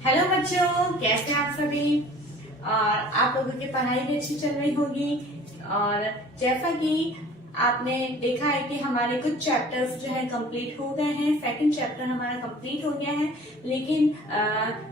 Hello बच्चों, कैसे हैं आप सभी। और आप लोगों की पढ़ाई भी अच्छी चल रही होगी। और जैसा कि आपने देखा है कि हमारे कुछ चैप्टर्स जो है कंप्लीट हो गए हैं। सेकंड चैप्टर हमारा कंप्लीट हो गया है, लेकिन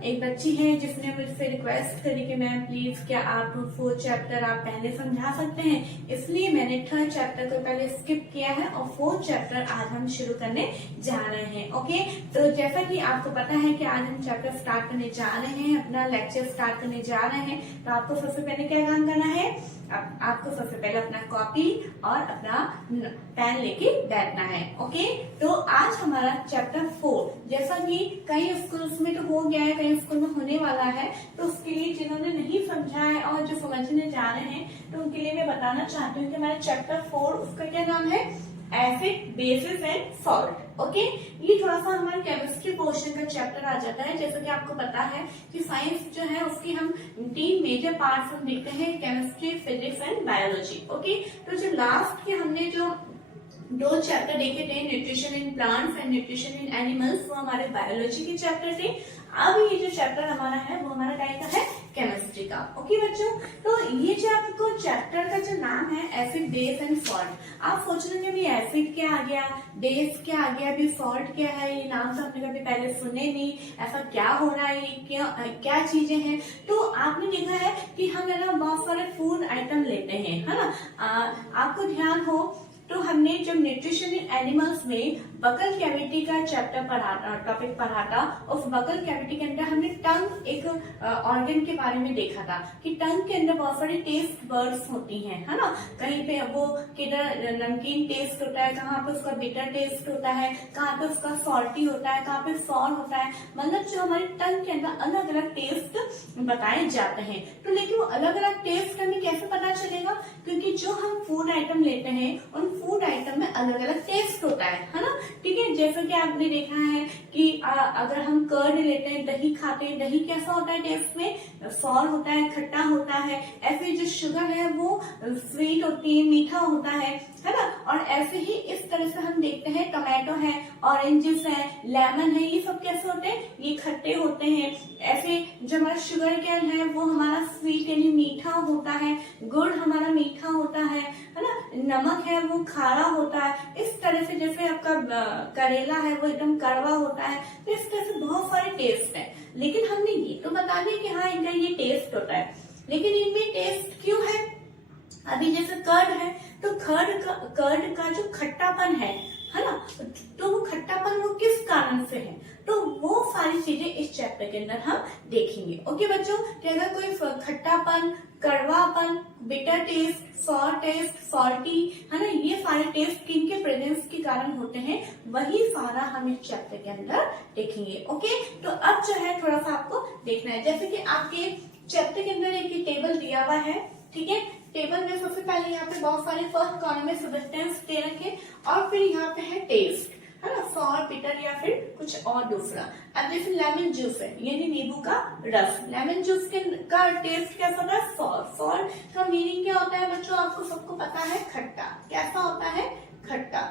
एक बच्ची है जिसने मुझसे रिक्वेस्ट करी कि मैम प्लीज क्या आप फोर्थ चैप्टर आप पहले समझा सकते हैं, इसलिए मैंने थर्ड चैप्टर को पहले स्किप किया है और फोर्थ चैप्टर आज हम शुरू करने जा रहे हैं। ओके, तो जैसा कि आपको पता है कि आज हम चैप्टर स्टार्ट करने जा रहे हैं, अपना लेक्चर स्टार्ट करने जा रहे हैं। तो आपको सबसे पहले क्या काम करना है, आपको सबसे पहले अपना कॉपी और अपना पेन लेके बैठना है। ओके, तो आज हमारा चैप्टर 4, जैसा कि कई स्कूल्स में तो हो गया है, कई स्कूल में होने वाला है, तो उसके लिए जिन्होंने नहीं समझा है और जो समझने जा रहे हैं तो उनके लिए मैं बताना चाहती हूँ कि हमारा चैप्टर 4 उसका क्या नाम है, acid, basis and salt. Okay, ये थोड़ा सा हमारे केमिस्ट्री पोर्शन का चैप्टर आ जाता है। जैसा कि आपको पता है कि साइंस जो है उसकी हम 3 मेजर पार्ट्स हम देखते हैं, chemistry, physics and biology. Okay, तो जो लास्ट के हमने जो 2 चैप्टर देखे थे, nutrition in plants and nutrition in animals, वो हमारे बायोलॉजी के चैप्टर थे। अब ये जो चैप्टर हमारा है वो हमारा क्या है, केमिस्ट्री का। ओके बच्चों, तो ये जो आपको चैप्टर का जो नाम है एसिड, बेस एंड सॉल्ट, आप सोच रहे हैं अभी एसिड क्या आ गया, बेस क्या आ गया, अभी सॉल्ट क्या है, ये नाम तो आपने कभी पहले सुने नहीं, ऐसा क्या हो रहा है, क्या चीजें हैं। तो आपने देखा है कि हम है ना बहुत सारे फूड आइटम लेते हैं, है ना। आपको ध्यान हो तो हमने जब न्यूट्रिशन इन एनिमल्स में बकल कैविटी का चैप्टर टॉपिक पढ़ा था, उस बकल कैविटी के अंदर हमने टंग एक ऑर्गन के बारे में देखा था कि टंग के अंदर बहुत सारी टेस्ट बर्ड्स होती हैं, है ना। कहीं पे वो किधर नमकीन टेस्ट होता है, कहाँ पे उसका बिटर टेस्ट होता है, कहाँ पे उसका सॉल्टी होता है, कहाँ पे सॉर होता है। मतलब जो हमारे टंग के अंदर अलग अलग टेस्ट बताए जाते हैं। तो लेकिन वो अलग अलग टेस्ट हमें कैसे पता चलेगा, क्योंकि जो हम फूड आइटम लेते हैं उन फूड आइटम में अलग अलग टेस्ट होता है ना। ठीक है, जैसे कि आपने देखा है कि अगर हम कर्ड लेते हैं, दही खाते हैं, दही कैसा होता है टेस्ट में, सॉर होता है, खट्टा होता है। ऐसे जो शुगर है वो स्वीट होती है, मीठा होता है ना। और ऐसे ही इस तरह से हम देखते हैं टमाटो है, ऑरेंजेस है, लेमन है, ये सब कैसे होते हैं, ये खट्टे होते हैं। ऐसे जो हमारा शुगर कैन है वो हमारा स्वीट यानी मीठा होता है, गुड़ हमारा मीठा होता है ना, नमक है वो खारा होता है। इस तरह से जैसे आपका करेला है वो एकदम कड़वा होता है। तो इस तरह से बहुत सारे टेस्ट है, लेकिन हमने ये तो बता दिया कि हाँ इनका ये टेस्ट होता है, लेकिन इनमें टेस्ट क्यों है। अभी जैसे कर्ड है तो कर्ड का जो खट्टापन है ना, तो वो खट्टापन वो किस कारण से है, तो वो सारी चीजें इस चैप्टर के अंदर हम देखेंगे। ओके बच्चों, कि अगर कोई खट्टापन, कड़वापन, bitter taste, sour taste, salty, है ना, ये सारे टेस्ट किनके प्रेजेंस के कारण होते हैं, वही सारा हम इस चैप्टर के अंदर देखेंगे। ओके, तो अब जो है थोड़ा सा आपको देखना है, जैसे कि आपके चैप्टर के अंदर एक टेबल दिया हुआ है। ठीक है, टेबल में सबसे पहले यहाँ पे बहुत सारे फर्स्ट कॉलम में सब्सटेंस दे रखे और फिर यहाँ पे है टेस्ट, है ना, सॉर, बिटर या फिर कुछ और दूसरा। अब जैसे लेमन जूस है, यानी नींबू का रस, लेमन जूस का टेस्ट कैसा होता है, सॉर। सॉर का मीनिंग क्या होता है बच्चों, आपको सबको पता है, खट्टा। कैसा होता है, खट्टा।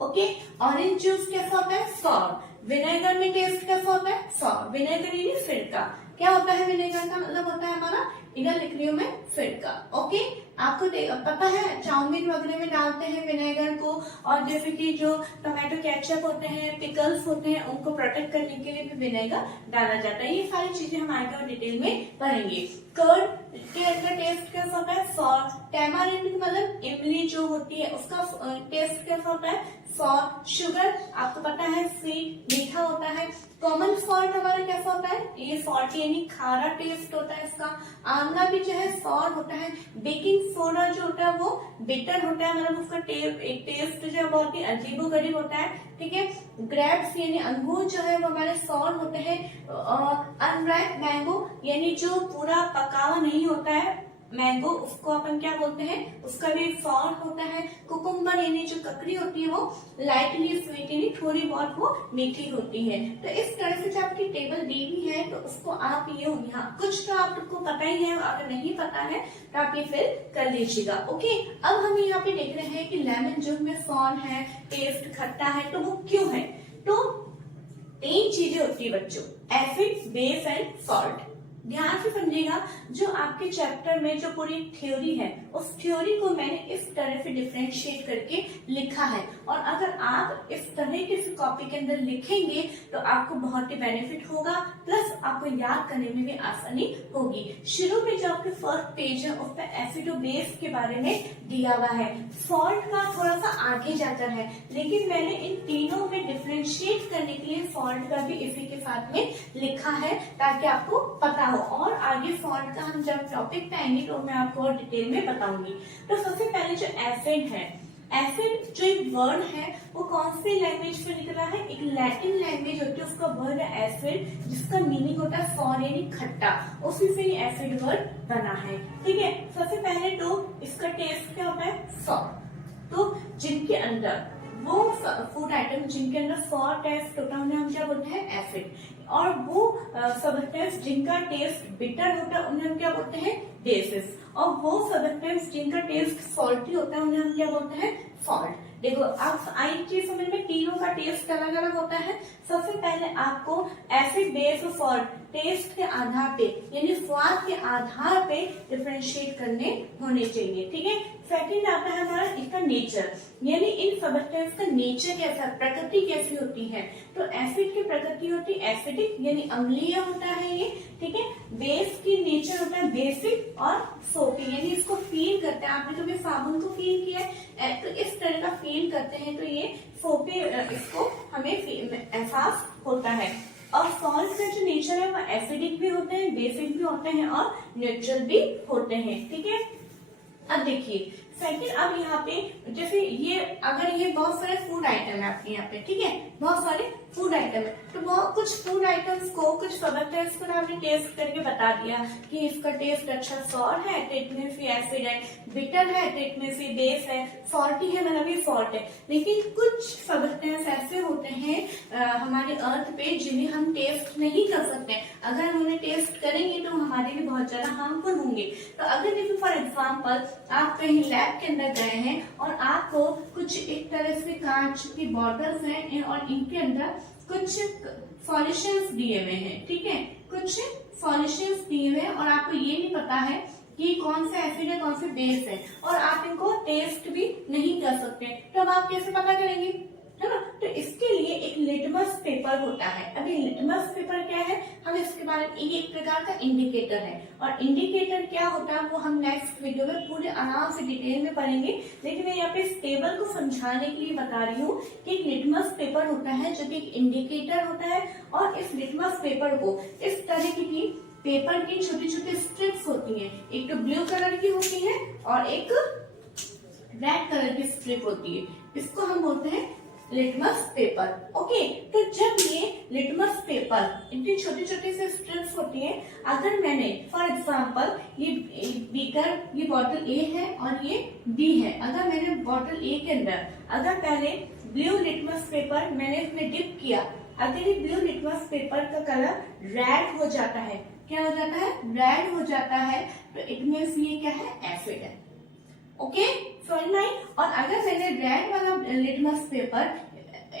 ओके, ऑरेंज जूस कैसा होता है, सॉर। विनेगर में टेस्ट कैसा होता है, सॉर। विनेगर यानी सिरका। क्या होता है विनेगर का मतलब, होता है हमारा इधर लिख रही हूं मैं, सिरका। ओके, आपको पता है चाउमीन वगैरह में डालते हैं विनेगर को, और जैसे कि जो टोमेटो केचप होते हैं, पिकल्स होते हैं, उनको प्रोटेक्ट करने के लिए भी विनेगर डाला जाता है। ये सारी चीजें हम आगे और डिटेल में पढ़ेंगे। कर्ड के अंदर टेस्ट कैसा होता है, सॉर। टैमारिंड मतलब इमली जो होती है उसका टेस्ट कैसा होता है, सॉर। शुगर आपको पता है स्वीट, मीठा होता है। कॉमन सॉल्ट हमारा कैसा होता है, ये सॉल्ट यानी खारा टेस्ट होता है इसका। आंवला भी जो है सॉर होता है। बेकिंग सोडा जो होता है वो बिटर होता है, मतलब उसका टेस्ट जो है बहुत ही अजीबोगरीब होता है। ठीक है, ग्रेप्स यानी अंगूर जो है वो हमारे सॉर होते हैं। अनराइप मैंगो यानी जो पूरा पका हुआ नहीं होता है मैंगो, उसको अपन क्या बोलते हैं, उसका भी सॉर होता है। कुकुम्बर यानी जो ककड़ी होती है वो लाइटली स्वीट यानी थोड़ी बहुत वो मीठी होती है। तो इस तरह से जो आपकी टेबल दी हुई है तो उसको आप ये यहाँ कुछ तो आपको पता ही है, अगर नहीं पता है तो आप ये फिर कर लीजिएगा। ओके, अब हम यहाँ पे देख रहे हैं कि लेमन जूस में सॉर है, टेस्ट खट्टा है, तो वो क्यों है। तो तीन चीजें होती है बच्चों, एसिड, बेस एंड सॉल्ट। ध्यान से समझिएगा, जो आपके चैप्टर में जो पूरी थ्योरी है उस थ्योरी को मैंने इस तरह से डिफरेंशिएट करके लिखा है, और अगर आप इस तरह के कॉपी के अंदर लिखेंगे तो आपको बहुत ही बेनिफिट होगा, प्लस आपको याद करने में भी आसानी होगी। शुरू में जो आपके फर्स्ट पेज है उस पर एसिड और बेस के बारे में दिया हुआ है, सॉल्ट का थोड़ा सा आगे जाकर है, लेकिन मैंने इन तीनों में डिफरेंशिएट करने के लिए सॉल्ट का भी इसी के साथ में लिखा है ताकि आपको पता हो, और आगे सॉल्ट का हम जब टॉपिक पे आएंगे तो मैं आपको और डिटेल में बताऊंगी। तो सबसे पहले जो एसिड है, एसिड जो एक वर्ड है वो कौन सी लैंग्वेज से निकला है, एक लैटिन लैंग्वेज होती है, उसका वर्ड है एसिड, जिसका मीनिंग होता है सॉर यानी खट्टा, उसी से ये एसिड वर्ड बना है। ठीक है, सबसे पहले तो इसका टेस्ट क्या होता है, सॉर। तो जिनके अंदर वो फूड आइटम जिनके अंदर सॉर टेस्ट होता है उन्हें हम क्या बोलते हैं, एसिड, और वो सब्सटेंस जिनका टेस्ट बिटर होता है उन्हें हम क्या बोलते हैं, बेसिस, और वो सब्सटेंस जिनका टेस्ट सॉल्टी होता है उन्हें हम क्या बोलते हैं, सॉल्ट। देखो आप आई चीज समझ में, तीनों का टेस्ट अलग अलग होता है। सबसे पहले आपको एसिड, बेस और सॉल्ट टेस्ट के आधार पे यानी स्वाद के आधार पे डिफरेंशिएट करने होने चाहिए। ठीक है, सेकंड आता है हमारा इसका नेचर, यानी इन सब्सटेंस का नेचर कैसा, प्रकृति कैसी होती है। तो एसिड की प्रकृति होती है एसिडिक यानी अम्लीय होता है ये। ठीक है, बेस की नेचर होता है बेसिक और सोपी यानी इसको फील करते हैं, आपने कभी साबुन को फील किया है तो इस तरह का फील करते हैं, तो ये सोपी इसको हमें एहसास होता है। और सॉल्ट का जो नेचर है वो एसिडिक भी होते हैं, बेसिक भी होते हैं और न्यूट्रल भी होते हैं। ठीक है, अब देखिए सेकंड, अब यहाँ पे जैसे ये अगर ये बहुत सारे फूड आइटम है आपके यहाँ पे, ठीक है, बहुत सारे फूड आइटम है, तो बहुत कुछ फूड आइटम्स को, कुछ सब्सटेंस को हमने टेस्ट करके बता दिया कि इसका टेस्ट अच्छा सॉर है तो इतने से एसिड है, बिटर है तो इतने से बेस है, सॉल्टी है मतलब ये सॉल्ट है। लेकिन कुछ सब्सटेंस ऐसे होते हैं हमारे अर्थ पे जिन्हें हम टेस्ट नहीं कर सकते, अगर हम उन्हें टेस्ट करेंगे तो हमारे लिए बहुत ज्यादा हार्मफुल होंगे। तो अगर देखो फॉर एग्जाम्पल आप कहीं लैब के अंदर गए हैं और आपको कुछ एक तरह से कांच की बॉटल्स हैं और इनके अंदर कुछ सॉल्यूशंस दिए हुए हैं, ठीक है, कुछ सॉल्यूशंस दिए हुए हैं और आपको ये नहीं पता है कि कौन सा एसिड है कौन सा बेस है, और आप इनको टेस्ट भी नहीं कर सकते, तो अब आप कैसे पता करेंगे, है ना। तो इसके लिए एक लिटमस पेपर होता है। अभी लिटमस पेपर क्या है, हम इसके बारे में, एक प्रकार का इंडिकेटर है, और इंडिकेटर क्या होता है वो हम नेक्स्ट वीडियो में पूरे आराम से डिटेल में पढ़ेंगे, लेकिन मैं यहाँ पे इस टेबल को समझाने के लिए बता रही हूँ कि एक लिटमस पेपर होता है जो कि एक इंडिकेटर होता है, और इस लिटमस पेपर को इस तरह की पेपर की छोटी छोटी स्ट्रिप्स होती हैं, एक तो ब्लू कलर की होती है और एक रेड कलर की स्ट्रिप होती है, इसको हम बोलते हैं लिटमस पेपर। ओके, तो जब ये लिटमस पेपर इतनी छोटी छोटी से स्ट्रिप्स होती है, अगर मैंने फॉर एग्जांपल ये बीकर, ये बॉटल ए है और ये बी है, अगर मैंने बॉटल ए के अंदर अगर पहले ब्लू लिटमस पेपर मैंने इसमें डिप किया, अगर ये ब्लू लिटमस पेपर का कलर रेड हो जाता है, क्या हो जाता है, रेड हो जाता है, तो इट मींस ये क्या है, एसिड है। ओके, समझ में आई। और अगर मैंने रेड वाला लिटमस पेपर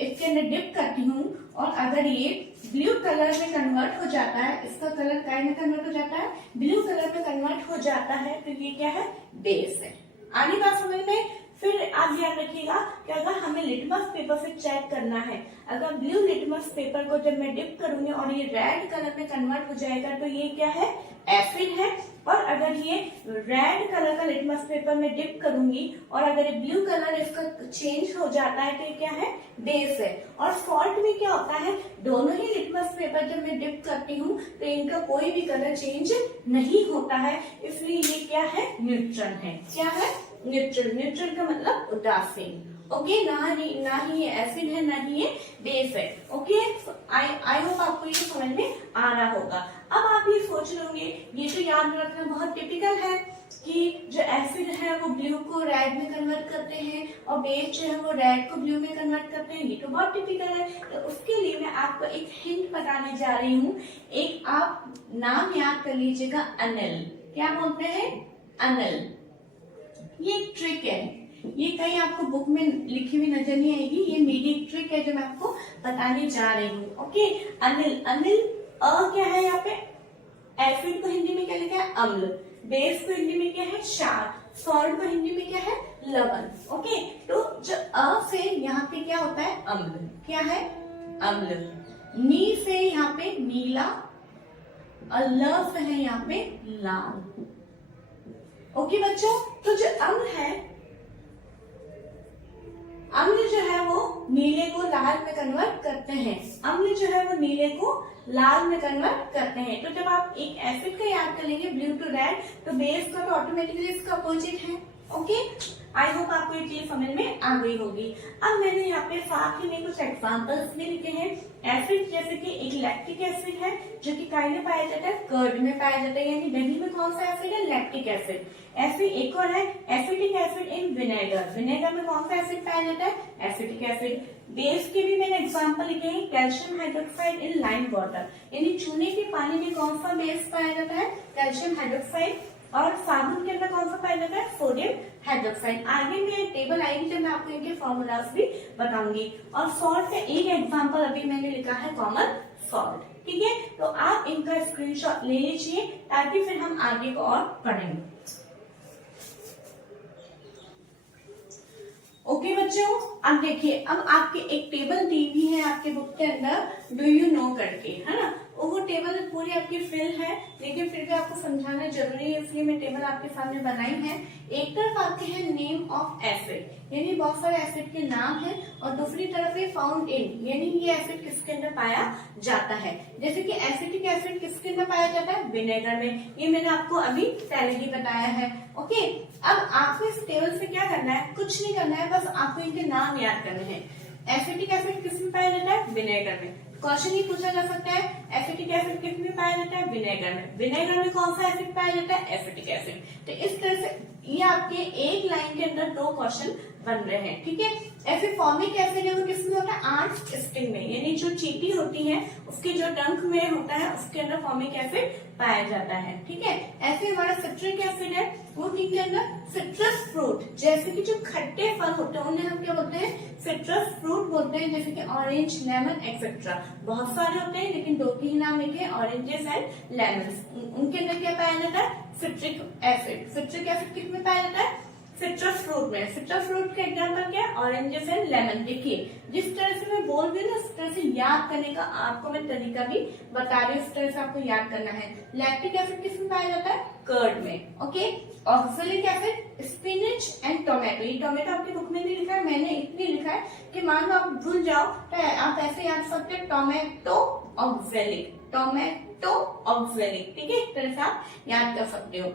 इसके अंदर डिप करती हूँ और अगर ये ब्लू कलर में कन्वर्ट हो जाता है, इसका कलर काय में कन्वर्ट हो जाता है, ब्लू कलर में कन्वर्ट हो जाता है, तो ये क्या है, बेस है। आगे बात समझ में। फिर आप ध्यान रखिएगा कि अगर हमें लिटमस पेपर से चेक करना है, अगर ब्लू लिटमस पेपर को जब मैं डिप करूंगी और ये रेड कलर में कन्वर्ट हो जाएगा तो ये क्या है, एसिड है, और अगर ये रेड कलर का लिटमस पेपर में डिप करूंगी और अगर ये ब्लू कलर इसका चेंज हो जाता है तो ये क्या है, बेस है। और सॉल्ट में क्या होता है, दोनों ही लिटमस पेपर जब मैं डिप करती हूँ तो इनका कोई भी कलर चेंज नहीं होता है, इसलिए ये क्या है, न्यूट्रल है। क्या है, न्यूट्रल। न्यूट्रल का मतलब उदासीन। ओके, ना ही ये एसिड है ना ही ये बेस है। ओके, आई होप आपको ये समझ में आ रहा होगा। अब आप ये सोच लोगे, ये तो याद रखना बहुत टिपिकल है कि जो एसिड है वो ब्लू को रेड में कन्वर्ट करते हैं और बेस जो है वो रेड को ब्लू में कन्वर्ट करते हैं, ये तो बहुत टिपिकल है। तो उसके लिए मैं आपको एक हिंट बताने जा रही हूँ। एक आप नाम याद कर लीजिएगा, अनिल। क्या बोलते हैं, अनिल। ये एक ट्रिक है। ये कहीं आपको बुक में लिखी हुई नजर नहीं आएगी, ये मेरी ट्रिक है जो मैं आपको बताने जा रही हूँ। ओके, अनिल, अनिल क्या है यहाँ पे, एसिड को हिंदी में क्या लिखा है, अम्ल, बेस को हिंदी में क्या है, क्षार, सॉल्ट को हिंदी में क्या है, लवण। ओके, तो जो से यहाँ पे क्या होता है, अम्ल, क्या है, अम्ल। नी से यहाँ पे नीला, और ल से है यहाँ पे लाल। ओके बच्चों, तो जो अम्ल है, अम्ल जो है वो नीले को लाल में कन्वर्ट करते हैं, अम्ल जो है वो नीले को लाल में कन्वर्ट करते हैं। तो जब आप एक एसिड का याद करेंगे ब्लू टू रेड, तो बेस का तो ऑटोमेटिकली इसका अपोजिट है। ओके, आई होप आपको ये चीज समझ में आ गई होगी। अब मैंने यहाँ पे साथ ही में कुछ एग्जांपल्स भी लिखे हैं। एसिड जैसे कि एक लैक्टिक एसिड है जो कि काई में पाया जाता है, कर्ड में पाया जाता है, यानी दही में कौन सा एसिड है, लैक्टिक एसिड। ऐसे एक और है acetic acid in vinegar, vinegar में कौन सा एसिड पाया जाता है, एसिटिक एसिड। बेस के भी मैंने एग्जांपल लिखे हैं, कैल्शियम हाइड्रोक्साइड इन लाइम वाटर, यानी चूने के पानी में कौन सा बेस पाया जाता है, कैल्शियम हाइड्रोक्साइड। और साबुन के अंदर कौन सा पाया जाता है, सोडियम हाइड्रोक्साइड। आगे में टेबल आएगी जब मैं आपको इनके फॉर्मूलाज भी बताऊंगी। और सॉल्ट का एक एग्जांपल अभी मैंने लिखा है, कॉमन सॉल्ट। ठीक है, तो आप इनका स्क्रीनशॉट ले लीजिए ताकि फिर हम आगे को और पढ़ेंगे। ओके बच्चों, अब देखिए, अब आपके एक टेबल दी हुई है आपके बुक के अंदर, डू यू नो करके, है ना। वो टेबल पूरी आपकी फिल है, लेकिन फिर भी आपको समझाना जरूरी है, इसलिए मैं टेबल आपके सामने बनाई है। एक तरफ आपके है नेम ऑफ एसिड, यानी बहुत सारे एसिड के नाम है, और दूसरी तरफ है फाउंड इन, यानी ये एसिड किसके अंदर पाया जाता है। जैसे कि एसिटिक एसिड किसके अंदर पाया जाता है, विनेगर में, ये मैंने आपको अभी पहले ही बताया है। ओके, अब आपको इस टेबल से क्या करना है, कुछ नहीं करना है, बस आपको इनके नाम याद करने हैं। एसिटिक एसिड किस में पाया जाता है, विनेगर में। क्वेश्चन ये पूछा जा सकता है, एसिटिक एसिड किस में पाया जाता है, विनेगर में। विनेगर में कौन सा एसिड पाया जाता है, एसिटिक एसिड। तो इस तरह से ये आपके एक लाइन के अंदर 2 क्वेश्चन बन रहे हैं। ठीक है, ऐसे फॉर्मिक एसिड है वो किसमें होता है, आर्ट स्टिंग में, यानी जो चींटी होती है उसके जो डंक में होता है उसके अंदर फॉर्मिक एसिड पाया जाता है। ठीक है, ऐसे हमारा सिट्रिक एसिड है वो किसके अंदर, सिट्रस फ्रूट, जैसे कि जो खट्टे फल होते हैं उन्हें हम क्या बोलते हैं, सिट्रस फ्रूट बोलते हैं, जैसे कि ऑरेंज, लेमन एक्सेट्रा। बहुत सारे होते हैं लेकिन 2 के ही नाम लिखे, ऑरेंजेस एंड लेमन। उनके अंदर क्या पाया जाता है, सिट्रिक एसिड। सिट्रिक एसिड किस में पाया जाता है, सिट्रस फ्रूट में। सिट्रस फ्रूट का एग्जांपल क्या है, ऑरेंजेस एंड लेमन। देखिए जिस तरह से मैं बोल रही हूँ ना, उस तरह से याद करने का आपको मैं तरीका भी बता रही हूँ, उस तरह से आपको याद करना है। लैक्टिक एसिड किस में पाया जाता है, कर्ड में। Okay, oxalic acid spinach and tomato. ये टोमेटो आपकी बुक में नहीं लिखा है, मैंने इतनी लिखा है कि मान लो आप भूल जाओ तो आप ऐसे याद सकते हैं, टोमेटो ऑक्सैलिक, टोमेटो ऑक्सैलिक। ठीक है, इस तरह से आप याद कर सकते हो।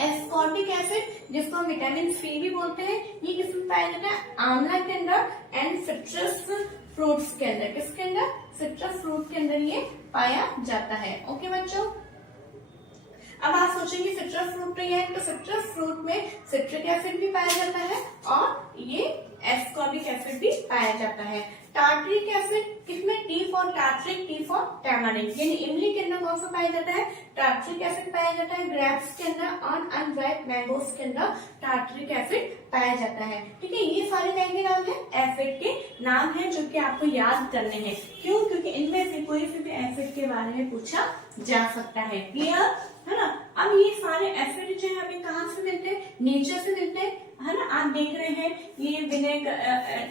एस्कॉर्बिक एसिड जिसको हम विटामिन सी भी बोलते हैं, ये किसमें पाया जाता है, आंवला के अंदर एंड सिट्रस फ्रूट्स के अंदर। किसके अंदर, सिट्रस फ्रूट के अंदर ये पाया जाता है। ओके बच्चों, अब आप सोचेंगे सिट्रस फ्रूट तो है, तो सिट्रस फ्रूट में सिट्रिक एसिड भी पाया जाता है और ये एस्कॉर्बिक एसिड भी पाया जाता है। टार्टरिक एसिड किसमें, T for tartaric, T for tamarind, यानी इमली के अंदर कौन सा पाया जाता है, टार्टरिक एसिड पाया जाता है। ग्रेप्स के अंदर और अनराइप मैंगोस के अंदर टार्टरिक एसिड पाया जाता है। ठीक है, ये सारे क्या के नाम है, एसिड के नाम है जो कि आपको याद करने हैं। क्यों, क्योंकि इनमें से कोई से भी एसिड के बारे में पूछा जा सकता है। क्लियर है ना। अब ये सारे एसिड जो है हमें कहाँ से मिलते हैं, नेचर से मिलते हैं, है ना। आप देख रहे हैं ये विनेगर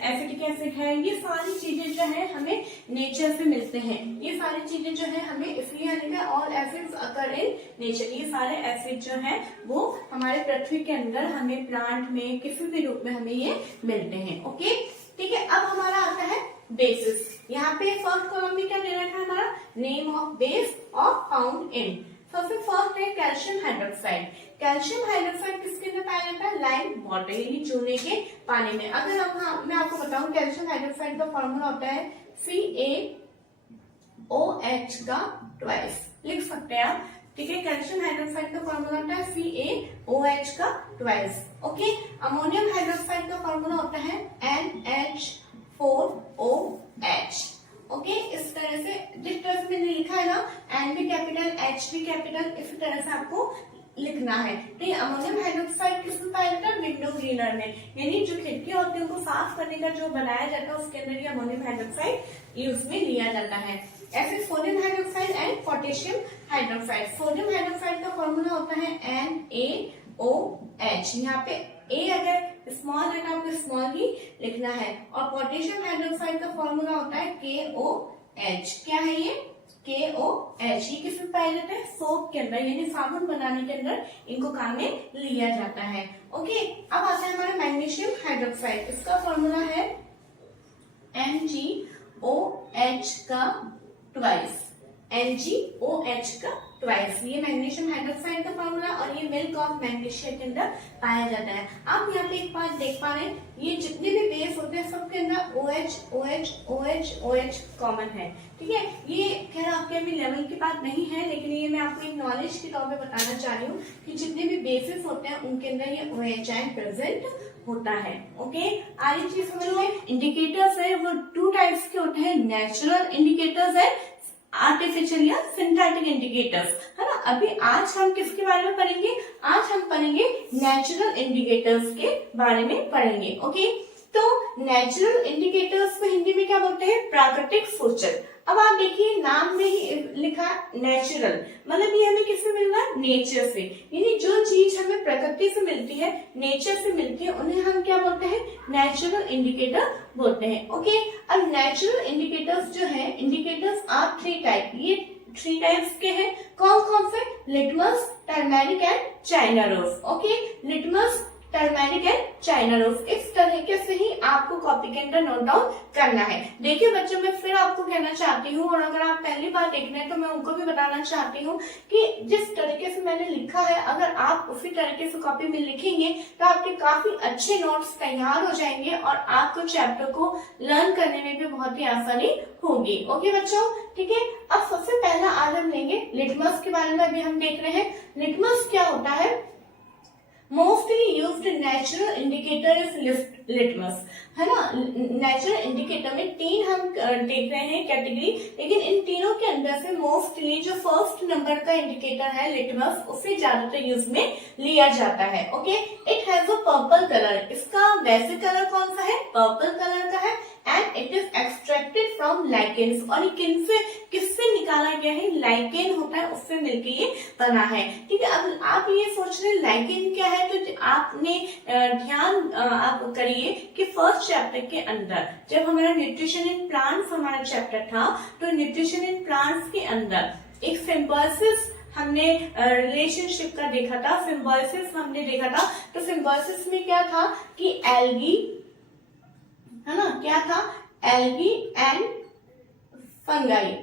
एसिटिक एसिड है, ये सारी चीजें जो है हमें नेचर से मिलते हैं। ये सारी चीजें जो है हमें इसलिए लिखा, all acids occur in nature. ये सारे एसिड जो है वो हमारे पृथ्वी के अंदर हमें प्लांट में किसी भी रूप में हमें ये मिलते हैं। ओके, ठीक है। अब हमारा आता है बेसिस। यहाँ पे फर्स्ट कॉलम में क्या दे रखा है हमारा, name of base of found in. सबसे फर्स्ट है कैल्शियम हाइड्रोक्साइड। कैल्शियम हाइड्रोक्साइड किसके अंदर पाया जाता है, लाइम वाटर, यानी चूने के पानी में। अगर मैं आपको बताऊं कैल्शियम हाइड्रोक्साइड का फॉर्मूला होता है CaOH का ट्वाइस, लिख सकते हैं आप। ठीक है, कैल्शियम हाइड्रोक्साइड का फॉर्मूला होता है CaOH का ट्वाइस। ओके, अमोनियम हाइड्रोक्साइड का फॉर्मूला होता है NH4OH। ओके, इस तरह से जिस तरह से मैंने लिखा है ना, N भी कैपिटल, H भी कैपिटल, इसी तरह से आपको लिखना है। तो ये अमोनियम हाइड्रोक्साइड किसमें पाया जाता है? विंडो क्लीनर में, यानी जो खिड़कियां होती है उनको साफ करने का जो बनाया जाता है उसके अंदर ये अमोनियम हाइड्रोक्साइड यूज में लिया जाता है। ऐसे sodium hydroxide and potassium hydroxide. Sodium hydroxide का फॉर्मूला होता है NaOH। यहाँ पे A अगर स्मॉल है तो आपको स्मॉल ही लिखना है, और पोटेशियम हाइड्रोक्साइड का फॉर्मूला होता है KOH। क्या है ये? KOH। ये किसमें पाया जाता है? सोप के अंदर, यानी साबुन बनाने के अंदर इनको काम में लिया जाता है। ओके, अब आता है हमारा मैग्नीशियम हाइड्रोक्साइड। इसका फॉर्मूला है MgOH का ट्वाइस, NgOH का ट्वाइस। ये मैग्नीशियम हाइड्रोक्साइड का फॉर्मूला, और ये मिल्क ऑफ मैग्नीशिया के अंदर पाया जाता है। आप यहाँ पे एक बात देख पा रहे हैं, ये जितने भी बेस होते हैं सबके अंदर OH OH OH OH common है। ठीक है, ये खैर आपके अभी लेवल की बात नहीं है, लेकिन ये मैं आपको एक नॉलेज के तौर पे बताना चाह रही हूँ कि जितने भी बेसिस होते हैं उनके अंदर ये OH प्रेजेंट होता है। ओके, आगे चीज समझ लो, इंडिकेटर्स है वो टू टाइप्स के होते हैं, नेचुरल इंडिकेटर्स है, आर्टिफिशियल या सिंथेटिक इंडिकेटर्स, है ना। अभी आज हम किसके बारे में पढ़ेंगे? आज हम पढ़ेंगे नेचुरल इंडिकेटर्स के बारे में पढ़ेंगे। ओके, तो नेचुरल इंडिकेटर्स को हिंदी में क्या बोलते हैं? प्राकृतिक सूचक। अब आप देखिए नाम में ही लिखा नेचुरल, मतलब ये हमें किससे मिल रहा है? नेचर से, यानी जो चीज हमें प्रकृति से मिलती है, नेचर से मिलती है, उन्हें हम क्या बोलते हैं? नेचुरल इंडिकेटर बोलते हैं। ओके, अब नेचुरल इंडिकेटर्स जो है, इंडिकेटर्स आर थ्री टाइप। ये थ्री टाइप्स के हैं। कौन कौन से? Litmus, turmeric and China rose. Okay, litmus, turmeric and China rose. इस तरीके से ही आपको कॉपी के अंदर नोट डाउन करना है। देखिए बच्चों, मैं फिर आपको कहना चाहती हूँ, और अगर आप पहली बार देख रहे हैं तो मैं उनको भी बताना चाहती हूँ कि जिस तरीके से मैंने लिखा है, अगर आप उसी तरीके से कॉपी में लिखेंगे तो आपके काफी अच्छे नोट्स तैयार हो जाएंगे और आपको चैप्टर को लर्न करने में भी बहुत ही आसानी होगी। ओके बच्चों, ठीक है। अब सबसे पहला आज हम लेंगे लिटमस के बारे में। अभी हम देख रहे हैं लिटमस क्या होता है। Mostly used natural indicator is litmus, है ना। नेचुरल इंडिकेटर में तीन हम देख रहे हैं कैटेगरी, लेकिन इन तीनों के अंदर से मोस्टली जो फर्स्ट नंबर का इंडिकेटर है लिटमस, उसे ज्यादातर यूज में लिया जाता है। Okay, it has a purple colour. इसका वैसे कलर कौन सा है? पर्पल कलर का है। And it is extracted from lichens, और ये किससे निकाला गया है? लाइकेन होता है, उससे मिलकर ये बना है। ठीक है, अब आप ये सोच रहे लाइकेन क्या है, तो आपने ध्यान आप करिए कि फर्स्ट चैप्टर के अंदर जब हमारा न्यूट्रिशन इन प्लांट्स हमारा चैप्टर था, तो न्यूट्रिशन इन प्लांट्स के अंदर एक सिम्बोसिस हमने रिलेशनशिप का देखा था, सिम्बोसिस हमने देखा था। तो सिम्बोसिस में क्या था कि एल्गी, है ना, क्या था? Algae and fungi.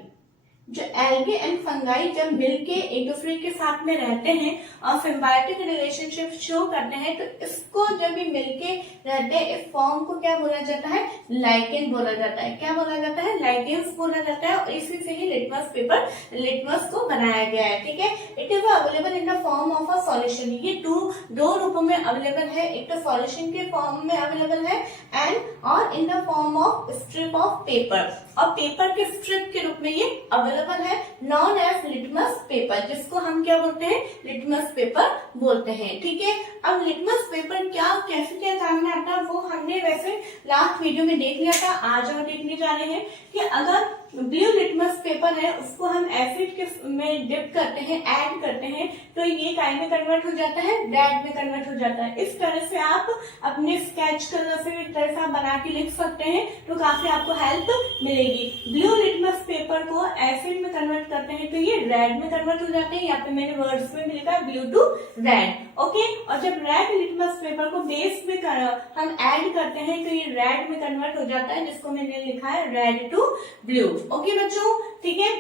जो एल्गे एंड फंगाई जब मिलके एक दूसरे के साथ में रहते हैं और सिम्बायोटिक रिलेशनशिप शो करते हैं, तो इसको जब ये मिलके रहते हैं, इस फॉर्म को क्या बोला जाता है? लाइकेन बोला जाता है। क्या बोला जाता है? लाइकेन्स बोला जाता है। और इसी से ही लिटमस पेपर, लिटमस को बनाया गया है। ठीक है, it is available in the form of a solution. ये दो रूपों में अवेलेबल है, एक तो सॉल्यूशन के फॉर्म में अवेलेबल है एंड और in the form of strip of paper, और पेपर के स्ट्रिप के रूप में ये अवेलेबल है, नॉन एज लिटमस पेपर, जिसको हम क्या बोलते हैं? लिटमस पेपर बोलते हैं। ठीक है, अब लिटमस पेपर कैसे काम में आता है वो हमने वैसे लास्ट वीडियो में देख लिया था। आज और देखने जा रहे हैं कि अगर ब्लू लिटमस पेपर है उसको हम एसिड के में डिप करते हैं, ऐड करते हैं, तो ये काय में कन्वर्ट हो जाता है? रेड में कन्वर्ट हो जाता है। इस तरह से आप अपने स्केच कलर से इस तरह से आप बना के लिख सकते हैं, तो काफी आपको हेल्प मिलेगी। ब्लू लिटमस पेपर को एसिड में कन्वर्ट करते हैं तो ये रेड में कन्वर्ट हो जाते हैं। यहाँ पे मैंने वर्ड्स में भी लिखा है ब्लू टू रेड। ओके, और जब रेड लिटमस पेपर को बेस में हम ऐड करते हैं तो ये रेड में कन्वर्ट हो जाता है, जिसको मैंने लिखा है रेड टू ब्लू। ओके बच्चों, ठीक है।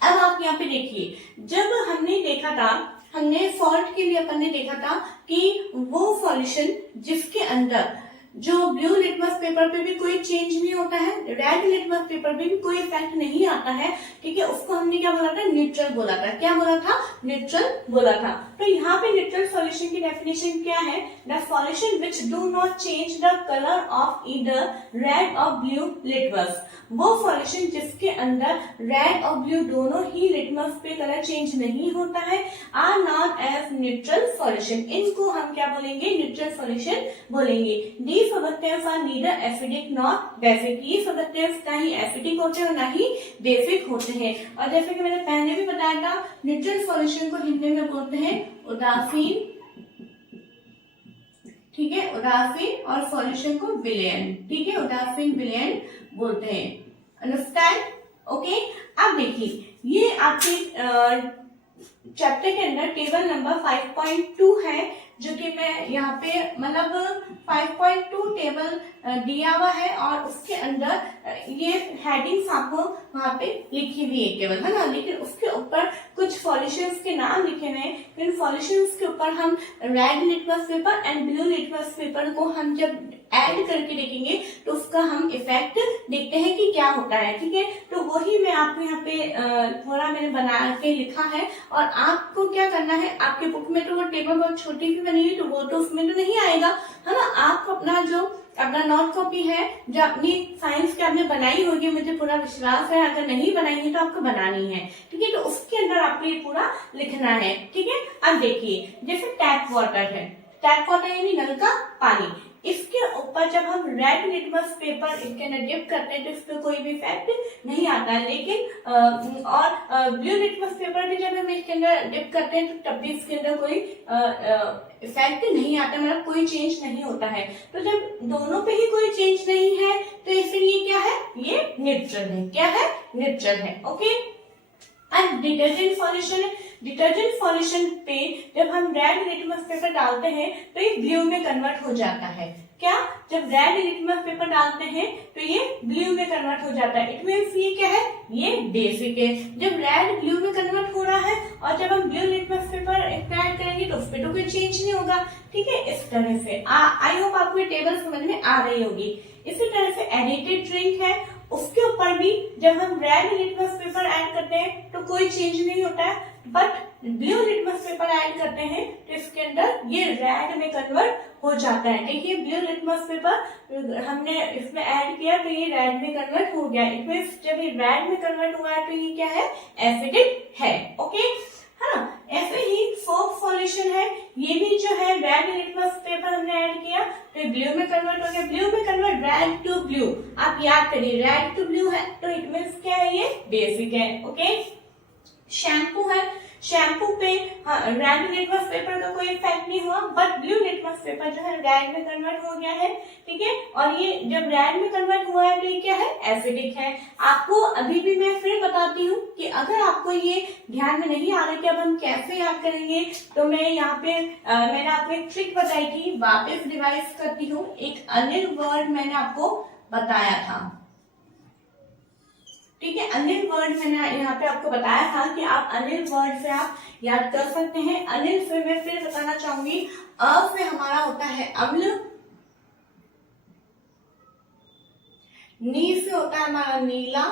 अब आप यहाँ पे देखिए, जब हमने देखा था, हमने सॉल्ट के लिए अपन ने देखा था कि वो सॉल्यूशन जिसके अंदर जो ब्लू लिटमस पेपर पे भी कोई चेंज नहीं होता है, रेड लिटमस पेपर पे भी कोई इफेक्ट नहीं आता है, ठीक है। उसको हमने क्या बोला था, न्यूट्रल बोला था। क्या बोला था, न्यूट्रल बोला था। तो यहाँ पे न्यूट्रल सॉल्यूशन की डेफिनेशन क्या है, the solution which do not change the colour of either red और ब्लू लिटमस, वो सॉल्यूशन जिसके अंदर रेड और ब्लू दोनों ही लिटमस पे कलर चेंज नहीं होता है, are not as neutral solution. इनको हम क्या बोलेंगे, न्यूट्रल सॉल्यूशन बोलेंगे। The substance are neither acidic not basic, ये सब्सटेंस ना ही एसिडिक होते हैं और ना ही बेसिक होते हैं। और जैसे कि मैंने पहले भी बताया था, न्यूट्रल सॉल्यूशन को हिंदी में बोलते हैं उदासीन, ठीक है, उदासीन, और सॉल्यूशन को विलयन, ठीक है, उदासीन विलयन बोलते हैं। Understand, okay. अब देखिए, ये आपके चैप्टर के अंदर टेबल नंबर 5.2 है, जो कि मैं यहाँ पे मतलब 5.2 टेबल दिया हुआ है, और उसके अंदर ये हेडिंग्स आपको वहाँ पे लिखी हुई है केवल, है ना। लेकिन उसके ऊपर कुछ सॉल्यूशंस के नाम लिखे हुए हैं। इन सॉल्यूशंस के ऊपर हम red litmus paper and blue litmus paper को हम जब ऐड करके देखेंगे तो उसका हम इफेक्ट देखते हैं कि क्या होता है, ठीक है। तो वही मैं आपको यहाँ पे थोड़ा मैंने बना के लिखा है, और आपको क्या करना है, आपके बुक में तो वो टेबल बहुत छोटी सी बनी हुई, तो वो तो उसमें तो नहीं आएगा, है ना। आपको अपना नोट कॉपी है जो अपनी साइंस की आपने बनाई होगी, मुझे पूरा विश्वास है, अगर नहीं बनाई है तो आपको बनानी है, ठीक है। तो उसके अंदर आपको ये पूरा लिखना है, ठीक है। अब देखिए, जैसे टैप वाटर है, टैप वाटर यानी नल का पानी, इसके ऊपर जब हम रेड लिटमस पेपर इसके अंदर डिप करते हैं तो इस पर कोई भी इफेक्ट नहीं आता है। लेकिन और ब्लू लिटमस पेपर भी जब हम इसके अंदर डिप करते हैं तो तब भी इसके अंदर कोई इफेक्ट नहीं आता, मतलब कोई चेंज नहीं होता है। तो जब दोनों पे ही कोई चेंज नहीं है तो इसलिए क्या है, ये न्यूट्रल है। क्या है, न्यूट्रल है, ओके। अब डिटर्जेंट सॉल्यूशन है, डिटर्जेंट सॉल्यूशन पे जब हम रेड लिटमस पेपर डालते हैं तो ये ब्लू में कन्वर्ट हो जाता है। क्या, जब रेड लिटमस पेपर डालते हैं तो ये ब्लू में कन्वर्ट हो जाता है। इट मींस ये क्या है, ये बेसिक है। जब रेड ब्लू में कन्वर्ट हो रहा है और जब हम ब्लू लिटमस पेपर ऐड करेंगे तो उस पर तो कोई चेंज नहीं होगा, ठीक है। इस तरह से आई होप आपको ये टेबल समझ में आ रही होगी। इसी तरह से एडिटेड ड्रिंक है, उसके ऊपर भी जब हम रेड लिटमस पेपर ऐड करते हैं तो कोई चेंज नहीं होता है, but blue litmus paper add करते हैं तो इसके अंदर ये रेड में कन्वर्ट हो जाता है। देखिए, ब्लू लिटमस पेपर हमने इसमें ऐड किया तो ये रेड में कन्वर्ट हो गया। इट मींस जब ये रेड में कन्वर्ट हुआ है तो ये क्या है, एसिडिक है, ओके, है ना। ऐसे ही सोप सॉल्यूशन है, ये भी जो है रेड लिटमस पेपर हमने ऐड किया तो ब्लू में कन्वर्ट हो गया। ब्लू में कन्वर्ट, रेड टू ब्लू, आप याद करिए, रेड टू ब्लू है तो इट मींस क्या है, ये बेसिक है, ओके। शैम्पू है, शैम्पू पे रेड लिटमस पेपर का कोई इफेक्ट नहीं हुआ, बट ब्लू लिटमस पेपर जो है रेड में कन्वर्ट हो गया है, ठीक है। और ये जब रेड में कन्वर्ट हुआ है तो ये क्या है, एसिडिक है। आपको अभी भी मैं फिर बताती हूँ कि अगर आपको ये ध्यान में नहीं आ रहा कि अब हम कैसे याद करेंगे, तो मैं यहाँ पे मैंने आपको एक ट्रिक बताई थी, वापस रिवाइज करती हूँ। एक अनिल वर्ड मैंने आपको बताया था, ठीक है। अनिल वर्ड मैंने यहाँ पे आपको बताया था कि आप अनिल वर्ड से आप याद कर सकते हैं। अनिल से मैं फिर बताना चाहूंगी, अ से हमारा होता है अम्ल, नी से होता है हमारा नीला,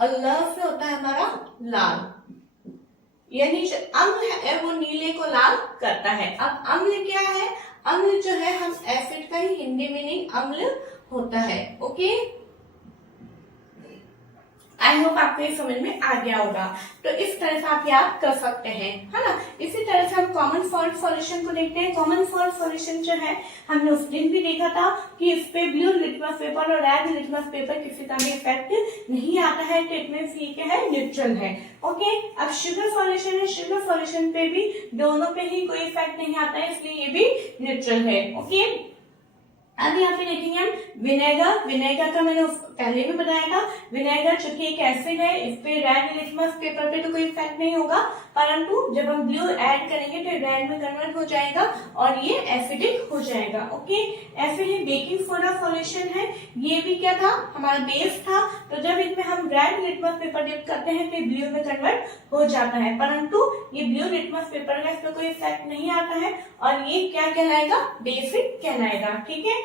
और ल से होता है हमारा लाल। यानी जो अम्ल है वो नीले को लाल करता है। अब अम्ल क्या है, अम्ल जो है हम एसिड का ही हिंदी मीनिंग अम्ल होता है, ओके। आई होप आपको ये समझ में आ गया होगा। तो इस तरह से आप याद कर सकते हैं, है ना। इसी तरह से हम कॉमन सॉल्ट सॉल्यूशन को देखते हैं। कॉमन सॉल्ट सॉल्यूशन जो है हमने उस दिन भी देखा था कि इस पे ब्लू लिटमस पेपर और रेड लिटमस पेपर किसी का भी इफेक्ट नहीं आता है, तो इट मींस ये क्या है, न्यूट्रल है, ओके। अब शुगर सॉल्यूशन है, शुगर सॉल्यूशन पे भी दोनों पे ही कोई इफेक्ट नहीं आता है, इसलिए ये भी न्यूट्रल है, ओके। अब यहाँ पे देखेंगे हम विनेगर, विनेगर का मैंने पहले भी बताया था। विनेगर चूंकि एक एसिड है, इस पे रेड लिटमस पेपर पे तो कोई इफेक्ट नहीं होगा, परंतु जब हम ब्लू ऐड करेंगे तो रेड में कन्वर्ट हो जाएगा और ये एसिडिक हो जाएगा, ओके। ऐसे ही बेकिंग सोडा सॉल्यूशन है, ये भी क्या था, हमारा बेस था। तो जब इसमें हम रेड लिटमस पेपर डिप करते हैं तो ब्लू में कन्वर्ट हो जाता है, परंतु ये ब्लू लिटमस पेपर का इसमें कोई इफेक्ट नहीं आता है और ये क्या कहलाएगा, बेसिक कहलाएगा। ठीक है,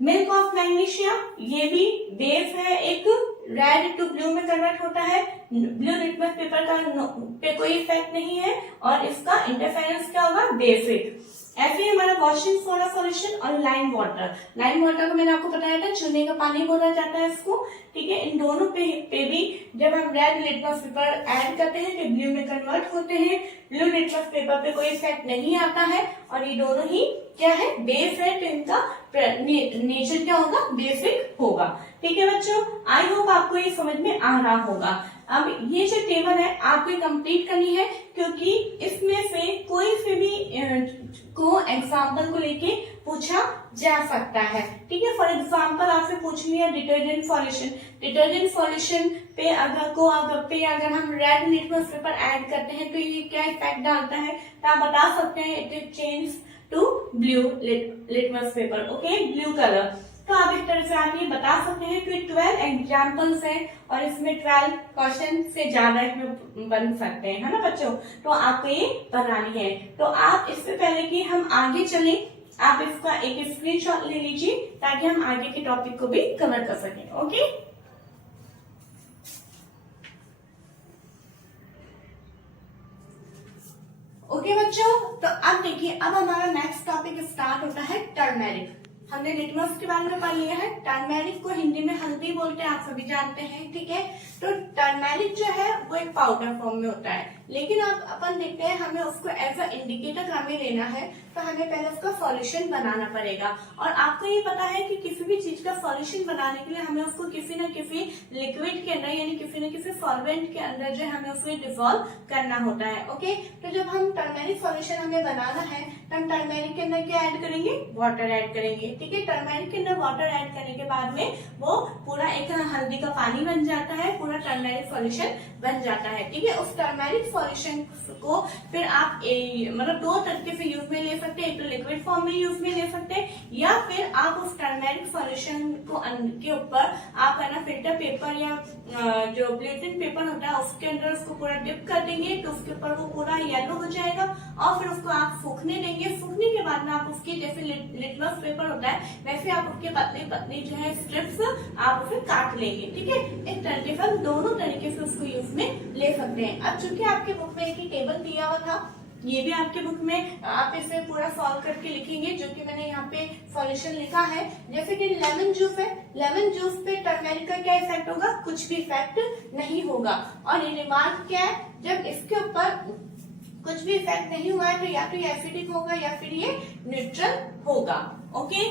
मिल्क ऑफ मैग्नीशिया ये भी बेस है, एक रेड टू ब्लू में कन्वर्ट होता है, ब्लू लिटमस पेपर का पे कोई इफेक्ट नहीं है और इसका इंटरफेरेंस क्या होगा, बेसिक। ऐसे ही हमारा वॉशिंग सोडा सॉल्यूशन और लाइम वाटर, लाइम वाटर को मैंने आपको बताया था चूने का पानी बोला जाता है इसको। ठीक है, इन दोनों पे भी जब हम रेड लिटमस पेपर ऐड करते हैं तो ब्लू में कन्वर्ट होते हैं, ब्लू लिटमस पेपर पे कोई इफेक्ट नहीं आता है और ये दोनों ही क्या है, बेस है, तो इनका नेचर क्या होगा, बेसिक होगा। ठीक है बच्चों, आई होप आपको ये समझ में आ रहा होगा। अब ये जो टेबल है आपको कंप्लीट करनी है, क्योंकि इसमें से कोई से भी को एग्जाम्पल को लेके पूछा जा सकता है। ठीक है, फॉर एग्जाम्पल आपसे पूछ लिया डिटर्जेंट सॉल्यूशन, डिटर्जेंट सॉल्यूशन पे अगर हम रेड लिटमस पेपर ऐड करते हैं तो ये क्या इफेक्ट डालता है, तो आप बता सकते हैं it is change to blue litmus paper, okay, blue colour. तो आप इस तरह से आप ये बता सकते हैं कि 12 एग्जाम्पल्स हैं और इसमें 12 क्वेश्चन से ज्यादा इसमें बन सकते हैं, है ना बच्चों। तो आपको ये बनानी है। तो आप इससे पहले कि हम आगे चलें, आप इसका एक स्क्रीनशॉट ले लीजिए ताकि हम आगे के टॉपिक को भी कवर कर सकें। ओके, ओके बच्चों, तो अब देखिए, अब हमारा नेक्स्ट टॉपिक स्टार्ट होता है टर्मेरिक। हमने लिटमस के बारे में पढ़ लिया है, टर्मेरिक को हिंदी में हल्दी बोलते हैं, आप सभी जानते हैं। ठीक है, तो टर्मेरिक जो है वो एक पाउडर फॉर्म में होता है, लेकिन अब अपन देखते हैं हमें उसको एज अ इंडिकेटर हमें लेना है, तो हमें पहले उसका सॉल्यूशन बनाना पड़ेगा। और आपको ये पता है कि किसी भी चीज का सॉल्यूशन बनाने के लिए हमें उसको किसी न किसी लिक्विड के अंदर यानी किसी न किसी सॉल्वेंट के अंदर जो हमें उसको डिसॉल्व करना होता है। ओके, तो जब हम टर्मेरिक सॉल्यूशन हमें बनाना है तो हम टर्मेरिक के अंदर क्या ऐड करेंगे, वाटर ऐड करेंगे। ठीक है, टर्मेरिक के अंदर वाटर ऐड करने के बाद में वो पूरा एक हल्दी का पानी बन जाता है, पूरा टर्मेरिक सॉल्यूशन बन जाता है। ठीक है, उस टर्मेरिक सॉल्यूशन को फिर आप मतलब दो तरीके से यूज में ले सकते हैं, एक तो लिक्विड फॉर्म में यूज में ले सकते हैं, या फिर आप उस टर्मेरिक सॉल्यूशन को के ऊपर आप है ना फिल्टर पेपर या जो ब्लेटिंग पेपर होता है उसके अंदर उसको पूरा डिप कर देंगे, तो उसके ऊपर वो पूरा येलो हो जाएगा और फिर उसको आप सूखने देंगे। सूखने के बाद में आप उसकी जैसे लिटमस पेपर होता है वैसे आप उसके पतले पतले जो है स्ट्रिप्स आप उसे काट लेंगे। ठीक है, इस तरीके से दोनों तरीके से उसको यूज में ले सकते हैं। अब चूंकि आपके बुक में एक ही टेबल दिया हुआ था, ये भी आपके बुक में आप इसे पूरा सॉल्व करके लिखेंगे, जो कि मैंने यहाँ पे सॉल्यूशन लिखा है। जैसे कि लेमन जूस है, लेमन जूस पे टर्मेरिक का क्या इफेक्ट होगा, कुछ भी इफेक्ट नहीं होगा। और ये रिमार्क क्या है, जब इसके ऊपर कुछ भी इफेक्ट नहीं हुआ है तो या तो ये एसिडिक होगा या फिर ये न्यूट्रल होगा। ओके,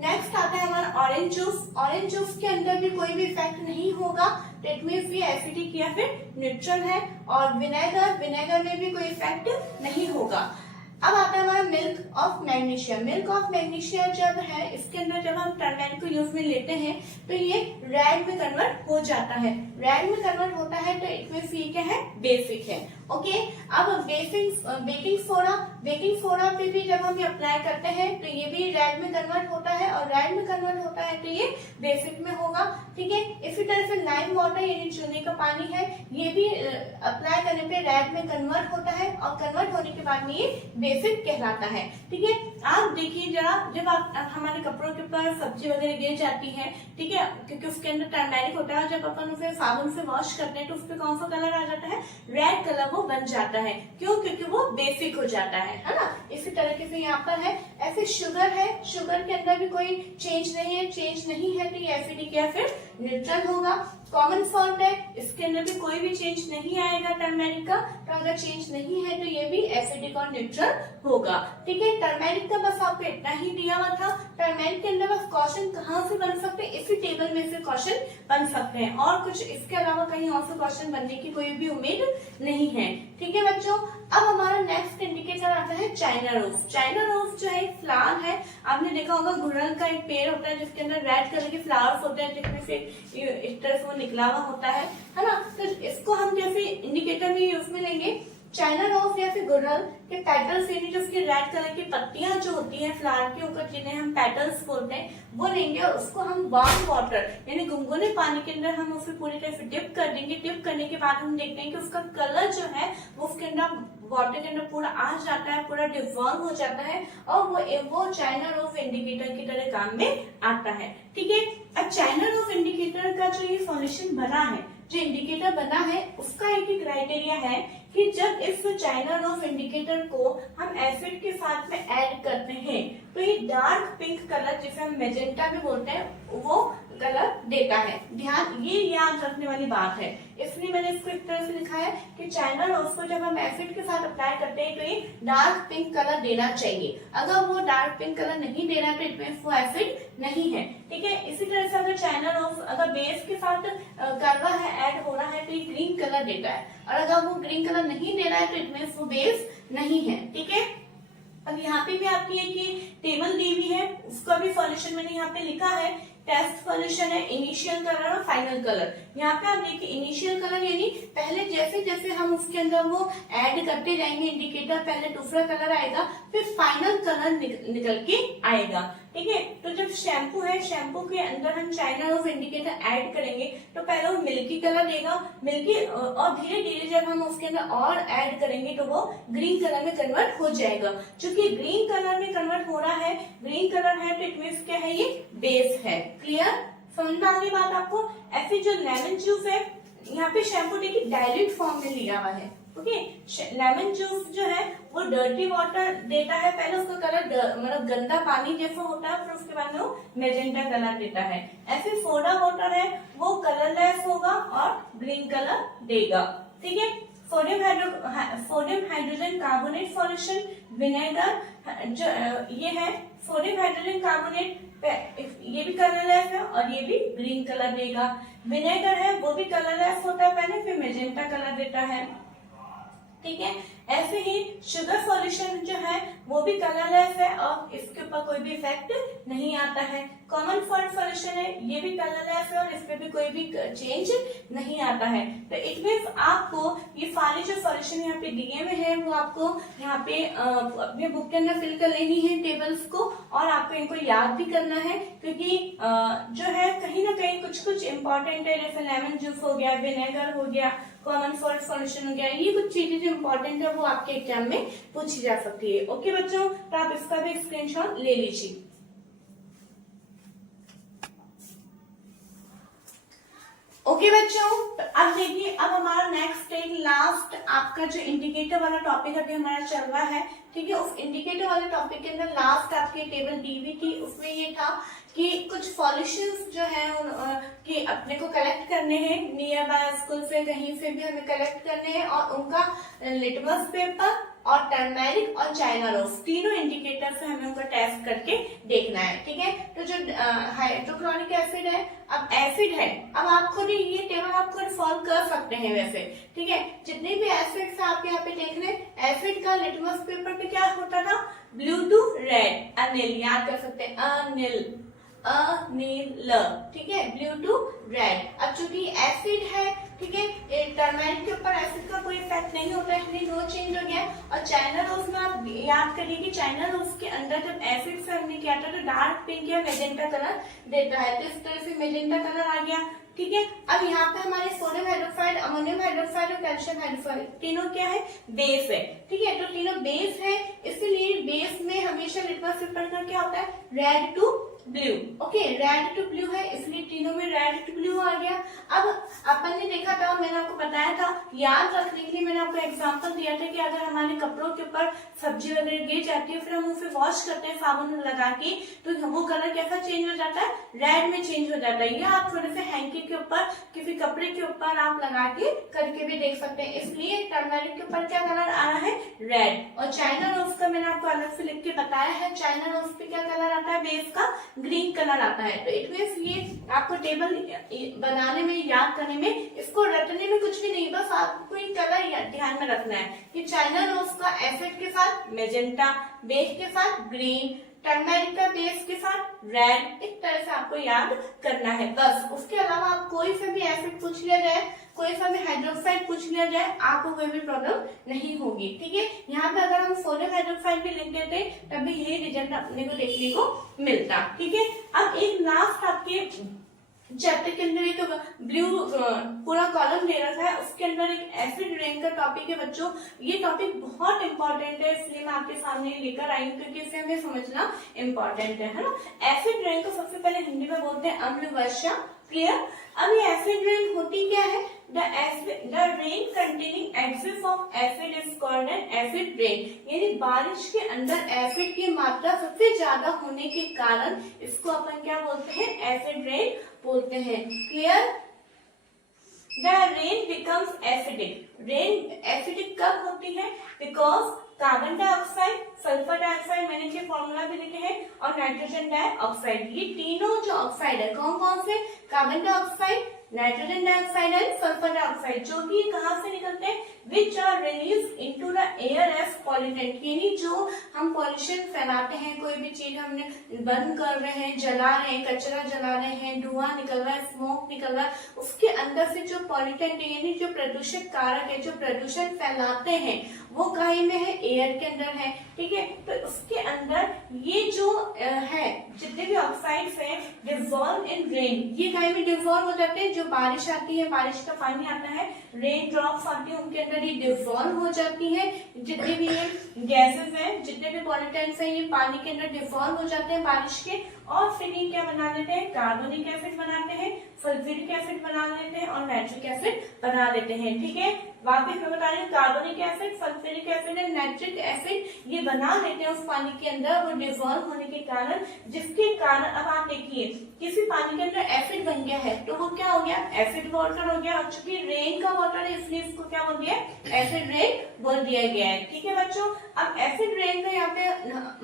नेक्स्ट आता है हमारा ऑरेंज जूस। ऑरेंज जूस के अंदर भी कोई भी इफेक्ट नहीं होगा, दैट मीन्स ये एसिडिक या फिर न्यूट्रल है। और विनेगर, विनेगर में भी कोई इफेक्ट नहीं होगा। अब आता है हमारा milk of magnesia. Milk of magnesia जब है इसके अंदर जब हम टर्मेरिक को यूज में लेते हैं तो ये रेड में कन्वर्ट हो जाता है। रेड में कन्वर्ट होता है तो इट मींस ये क्या है, बेसिक है। ओके, अब बेकिंग सोडा, बेकिंग सोडा पे भी जब हम अप्लाई करते हैं तो ये भी रेड में कन्वर्ट होता है और रेड में कन्वर्ट होता है तो ये बेसिक में होगा। ठीक है, इसी तरह से लाइम वाटर यानी चूने का पानी है, ये भी अप्लाई करने पे रेड में कन्वर्ट होता है और कन्वर्ट होने के बाद में ये बेसिक कहलाता है। ठीक है, आप देखिए जरा, जब आप हमारे कपड़ों के ऊपर सब्जी वगैरह गिर जाती है, ठीक है, क्योंकि उसके अंदर टर्मेरिक होता है, जब अपन उसे साबुन से वॉश करते हैं तो उसपे कौन सा कलर आ जाता है, रेड कलर वो बन जाता है। क्यों, क्योंकि वो बेसिक हो जाता है ना। इसी तरीके से यहाँ पर है। ऐसे शुगर है, शुगर के अंदर भी कोई चेंज नहीं है, चेंज नहीं है तो ये एसिडिक या फिर न्यूट्रल होगा। कॉमन सॉल्ट है, इसके अंदर भी कोई भी चेंज नहीं आएगा टर्मेरिक का, तो अगर चेंज नहीं है तो ये भी एसिडिक और न्यूट्रल होगा। ठीक है, टर्मेरिक का बस आपको इतना ही दिया हुआ था। टर्मेरिक के अंदर बस क्वेश्चन कहाँ से बन सकते हैं, इसी टेबल में से क्वेश्चन बन सकते हैं और कुछ इसके अलावा कहीं और से क्वेश्चन बनने की कोई भी उम्मीद नहीं है। ठीक है बच्चों, अब हमारा नेक्स्ट इंडिकेटर आता है चाइना रोज। चाइना रोज जो है एक फ्लावर है, आपने देखा होगा गुड़हल का एक पेड़ होता है जिसके अंदर रेड कलर के फ्लावर्स होते हैं, जिसमें से इस तरह से वो निकला हुआ होता है ना। तो इसको हम जैसे इंडिकेटर में यूज में लेंगे। चाइना रोज या फिर गुड़हल के पेटल्स यानी जो उसकी रेड कलर की पत्तियां जो होती है फ्लावर के ऊपर, जिन्हें हम पेटल्स बोलते हैं, वो लेंगे और उसको हम वार्म वाटर यानी गुनगुने पानी के अंदर हम उसे पूरी तरह से डिप कर देंगे। डिप करने के बाद हम देखते हैं कि उसका कलर जो है वो उसके अंदर वाटर के अंदर पूरा आ जाता है, पूरा डिवॉल्व हो जाता है और वो चाइना रोज इंडिकेटर की तरह काम में आता है। ठीक है, अब चाइना रोज इंडिकेटर का जो ये सॉल्यूशन बना है, जो इंडिकेटर बना है, उसका एक ही क्राइटेरिया है कि जब इस चाइना रोज इंडिकेटर को हम एसिड के साथ में ऐड करते हैं तो ये डार्क पिंक कलर, जिसे हम मेजेंटा भी बोलते हैं, वो कलर देता है। ध्यान, ये याद रखने वाली बात है, इसलिए मैंने इसको इस तरह से लिखा है कि चाइना रोज को जब हम एसिड के साथ अप्लाई करते हैं तो ये डार्क पिंक कलर देना चाहिए। अगर वो डार्क पिंक कलर नहीं दे रहा तो इट मींस वो एसिड नहीं है। ठीक है, इसी तरह से अगर चाइना रोज अगर बेस के साथ कर रहा है, ऐड हो रहा है, तो ये ग्रीन कलर देता है, और अगर वो ग्रीन कलर नहीं दे रहा है तो इट मींस वो बेस नहीं है। ठीक है, अब यहाँ पे भी आपकी एक टेबल दी हुई है, उसका भी सॉल्यूशन मैंने यहाँ पे लिखा है। टेस्ट सॉल्यूशन है इनिशियल कलर और फाइनल कलर। यहाँ पे आप देखिए इनिशियल कलर यानी पहले जैसे जैसे हम उसके अंदर वो ऐड करते जाएंगे इंडिकेटर, पहले दूसरा कलर आएगा, फिर फाइनल कलर निकल के आएगा। ठीक है, तो जब शैम्पू है, शैम्पू के अंदर हम चाइना रोज इंडिकेटर ऐड करेंगे तो पहले वो मिल्की कलर देगा, मिल्की, और धीरे धीरे जब हम उसके अंदर और ऐड करेंगे तो वो ग्रीन कलर में कन्वर्ट हो जाएगा। चूंकि ग्रीन कलर में कन्वर्ट हो रहा है, ग्रीन कलर है, तो इट मींस क्या है, ये बेस है। क्लियर, समझ में आ गई बात आपको। ऐसे जो लेमन जूस है, यहाँ पे शैम्पू देखिए डायल्यूट फॉर्म में लिया हुआ है। ओके, लेमन जूस जो है वो डर्टी वाटर देता है, पहले उसका कलर मतलब गंदा पानी जैसा होता है, फिर उसके बाद में वो मेजेंटा कलर देता है। ऐसे सोडा वाटर है, वो कलरलेस होगा और ग्रीन कलर देगा। ठीक है, sodium hydrogen carbonate solution, vinegar जो ये है सोडियम हाइड्रोजन कार्बोनेट, ये भी कलरलेस है और ये भी ग्रीन कलर देगा। विनेगर है वो भी कलरलेस होता है पहले, फिर मेजेंटा कलर देता है। ठीक है, ऐसे ही शुगर सॉल्यूशन जो है वो भी कलरलेस है और इसके ऊपर कोई भी इफेक्ट नहीं आता है। कॉमन सॉल्ट सॉल्यूशन है, ये भी कलरलेस है और इस पे भी कोई भी चेंज नहीं आता है। तो इट मींस आपको ये सारे जो सॉल्यूशन यहाँ पे दिए हुए हैं वो आपको यहाँ पे अपने बुक के अंदर फिल कर लेनी है टेबल्स को, और आपको इनको याद भी करना है, क्योंकि जो है कहीं ना कहीं कुछ कुछ इंपॉर्टेंट है, जैसे लेमन जूस हो गया, विनेगर हो गया, कॉमन सॉल्ट सॉल्यूशन हो गया, ये कुछ चीजें जो इंपॉर्टेंट है वो आपके एग्जाम में पूछी जा सकती है। ओके बच्चों, तो आप इसका भी स्क्रीनशॉट ले लीजिए। ओके बच्चों, तो अब देखिए, अब हमारा नेक्स्ट एक लास्ट आपका जो इंडिकेटर वाला टॉपिक अभी हमारा चल रहा है। ठीक है, उस इंडिकेटर वाले टॉपिक के अंदर लास्ट आपकी टेबल दी हुई थी, उसमें ये था कि कुछ सॉल्यूशंस जो है कि अपने को कलेक्ट करने हैं, नियर बाय स्कूल से कहीं से भी हमें कलेक्ट करने हैं, और उनका लिटमस पेपर और टर्मेरिक और चाइना रोज तीनों इंडिकेटर से हमें उनका टेस्ट करके देखना है। ठीक है, तो जो हाइड्रोक्लोरिक एसिड है, अब एसिड है, अब आप खुद ये टेबल आप खुद सॉल्व कर सकते हैं वैसे। ठीक है, जितने भी एसिड्स आप यहाँ पे देख रहे हैं, एसिड का लिटमस पेपर पे क्या होता था, ब्लू टू रेड, अनिल, याद कर सकते हैं, अनिल, अनिल। ठीक है, ब्लू टू रेड। अब चूंकि एसिड है, ठीक है, टर्मेरिक के ऊपर एसिड का कोई इफेक्ट नहीं होता है, इसलिए नो चेंज हो गया। और चाइना रोज में आप याद करिए कि चाइना रोज के अंदर जब एसिड से हमने किया था तो डार्क पिंक या मेजेंटा कलर देता है, तो इस तरह से मेजेंटा कलर आ गया। ठीक है, अब यहाँ पे हमारे सोडियम हाइड्रोक्साइड, अमोनियम हाइड्रोक्साइड और कैल्शियम हाइड्रोक्साइड तीनों क्या है, बेस है। ठीक है, तो तीनों बेस है, इसलिए बेस में हमेशा लिटमस पेपर का क्या होता है, red to blue. Okay, red to blue है, इसलिए तीनों में रेड टू ब्लू आ गया। अब अपन ने देखा था, मैंने आपको बताया था, याद रखने के लिए मैंने आपको एग्जांपल दिया था कि अगर हमारे कपड़ों के ऊपर सब्जी वगैरह गिर जाती है, फिर हम उसे वॉश करते हैं साबुन लगा के, तो वो कलर कैसा चेंज हो जाता है, रेड में चेंज हो जाता है। या आप थोड़े से हैंकी के ऊपर, किसी कपड़े के ऊपर आप लगा के करके भी देख सकते हैं। इसलिए टर्मेरिक के ऊपर क्या कलर आ रहा है, रेड। और चाइना रोज का मैंने आपको अलग से लिख के बताया है, चाइना रोज पे क्या कलर आता है, बेस का ग्रीन कलर आता है। तो इट मींस ये आपको टेबल बनाने में, याद करने में, इसको रटने में कुछ भी नहीं, बस आपको एक कलर ध्यान में रखना है कि चाइना रोज का एसिड के साथ मेजेंटा, बेस के साथ ग्रीन, टर्मेरिक का बेस के साथ रेड, इस तरह से आपको याद करना है बस। उसके अलावा आप कोई सा भी एसिड पूछ लिया जाए, कोई सा भी हाइड्रोक्साइड पूछ लिया जाए, आपको कोई भी प्रॉब्लम नहीं होगी। ठीक है, यहाँ पे अगर हम सोडियम हाइड्रोक्साइड भी लिख देते तब भी यही रिजल्ट अपने को देखने को मिलता। ठीक है, अब एक लास्ट आपके चैप्टर के अंदर एक ब्लू पूरा कॉलम दे रखा है, उसके अंदर एक एसिड रेन का टॉपिक है बच्चों। ये टॉपिक बहुत इंपॉर्टेंट है, इसलिए मैं आपके सामने लेकर आई हूँ क्योंकि इसे हमें समझना इंपॉर्टेंट है ना। एसिड रेन को सबसे पहले हिंदी में बोलते हैं अम्ल वर्षा। क्लियर। अब ये एसिड रेन होती क्या है? The rain containing excess of acid is called an acid rain। यानी बारिश के अंदर एसिड की मात्रा सबसे ज्यादा होने के कारण इसको अपन क्या बोलते हैं? एसिड रेन बोलते हैं। Clear. The rain becomes acidic। Rain acidic कब होती है? Because carbon dioxide, sulphur dioxide, मैंने ये फॉर्मूला भी लिखे हैं, और नाइट्रोजन डाइऑक्साइड, ये तीनों जो ऑक्साइड है, कौन कौन से? Carbon dioxide, nitrogen dioxide and sulphur dioxide, जो कि कहाँ से निकलते हैं? Which are release into the air as pollutant. यानी जो हम पॉल्यूशन फैलाते हैं, कोई भी चीज हमने बंद कर रहे हैं, जला रहे हैं, कचरा जला रहे हैं, धुआं निकल रहा है, स्मोक निकल रहा है, उसके अंदर से जो पॉल्यूटेंट है यानी जो प्रदूषक कारक है, जो प्रदूषण फैलाते हैं, वो कहीं में है? एयर के अंदर है। ठीक है, तो उसके अंदर ये जो है जितने भी ऑक्साइड्स हैं डिसॉल्व इन रेन, ये कहीं में डिसॉल्व हो जाते हैं। जो बारिश आती है, बारिश का पानी आता है, रेन ड्रॉप्स आती है, उनके अंदर ये डिसॉल्व हो जाती है। जितने भी ये गैसेस हैं, जितने भी पॉल्यूटेंट्स हैं, ये पानी के अंदर डिसॉल्व हो जाते हैं बारिश के, और फिर ये क्या बना लेते हैं? कार्बोनिक एसिड बनाते हैं, सल्फ्यूरिक एसिड बना लेते हैं और नाइट्रिक एसिड बना लेते हैं। ठीक है, वापिस मैं बता रही हूँ, carbonic acid, sulphuric acid and nitric acid ये बना लेते हैं उस पानी के अंदर, वो डिसॉल्व होने के कारण, जिसके कारण अब आप देखिए किसी पानी के अंदर एसिड बन गया है तो वो क्या हो गया? एसिड वाटर हो गया। और चूंकि रेन का वाटर है इसलिए इसको क्या बोल दिया? एसिड रेन बोल दिया गया है। ठीक है बच्चों, अब एसिड रेन का यहाँ पे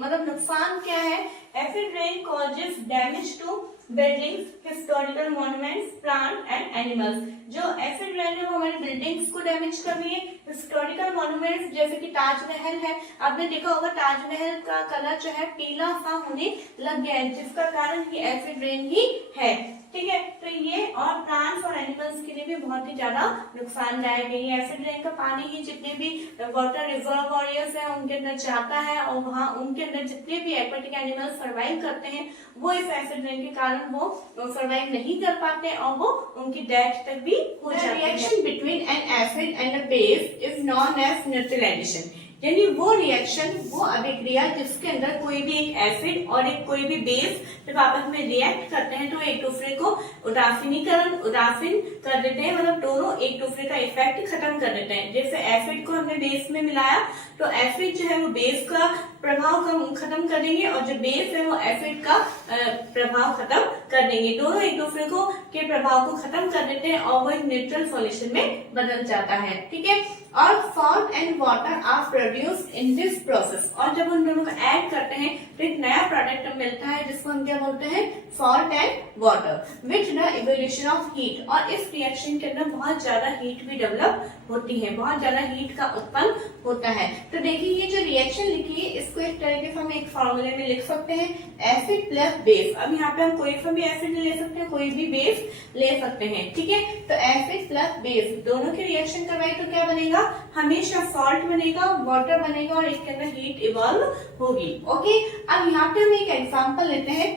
मतलब नुकसान क्या है? Acid rain causes damage to buildings, historical monuments, plant and animals. जो एसिड रेन है वो हमारी बिल्डिंग्स को डैमेज कर रही है, हिस्टोरिकल मॉन्यूमेंट्स जैसे कि ताजमहल है, आपने देखा होगा ताजमहल का कलर जो है पीला सा होने लग गया है, जिसका कारण ये एसिड रेन ही है। ठीक है, तो ये और प्लांट्स और एनिमल्स के लिए भी बहुत ही ज्यादा नुकसानदायक है। ये एसिड रेन का पानी ही जितने भी वाटर रिजर्वोयर्स है उनके अंदर जाता है, और वहाँ उनके अंदर जितने भी एक्वेटिक एनिमल्स सर्वाइव करते हैं वो इस एसिड रेन के कारण वो सर्वाइव नहीं कर पाते और वो उनकी डेथ तक भी हो जाती है। Reaction between an acid and a base is known as neutralisation. यानी वो रिएक्शन, वो अभिक्रिया जिसके अंदर कोई भी एक एसिड और एक कोई भी बेस जब आपस में रिएक्ट करते हैं तो एक दूसरे को उदासीन कर देते हैं, मतलब दोनों एक दूसरे का इफेक्ट खत्म कर देते हैं। जैसे एसिड को हमने बेस में मिलाया तो एसिड जो है वो बेस का प्रभाव खत्म कर देंगे और जो बेस है वो एसिड का प्रभाव खत्म कर देंगे। दोनों एक दूसरे को के प्रभाव को खत्म कर देते हैं और वो एक न्यूट्रल सॉल्यूशन में बदल जाता है। ठीक है, और salt and water are produced in this process. और जब उन दोनों को ऐड करते हैं तो एक नया प्रोडक्ट मिलता है जिसको हम क्या बोलते हैं? Salt and water which the evolution of heat. और इस रिएक्शन के अंदर बहुत ज्यादा हीट भी डेवलप होती है, बहुत ज्यादा हीट का उत्पन्न होता है। तो देखिए ये जो रिएक्शन लिखी है इसको इस तरीके से हम एक फॉर्मूले में लिख सकते हैं, एसिड प्लस बेस। अब यहाँ पे हम कोई सा भी एसिड ले सकते हैं, कोई भी बेस ले सकते हैं। ठीक है, तो एसिड प्लस बेस दोनों की रिएक्शन करवाए तो क्या बनेगा? हमेशा सॉल्ट बनेगा, वाटर बनेगा और इसके अंदर हीट इवॉल्व होगी। ओके, अब यहाँ पे हम एक एग्जांपल लेते हैं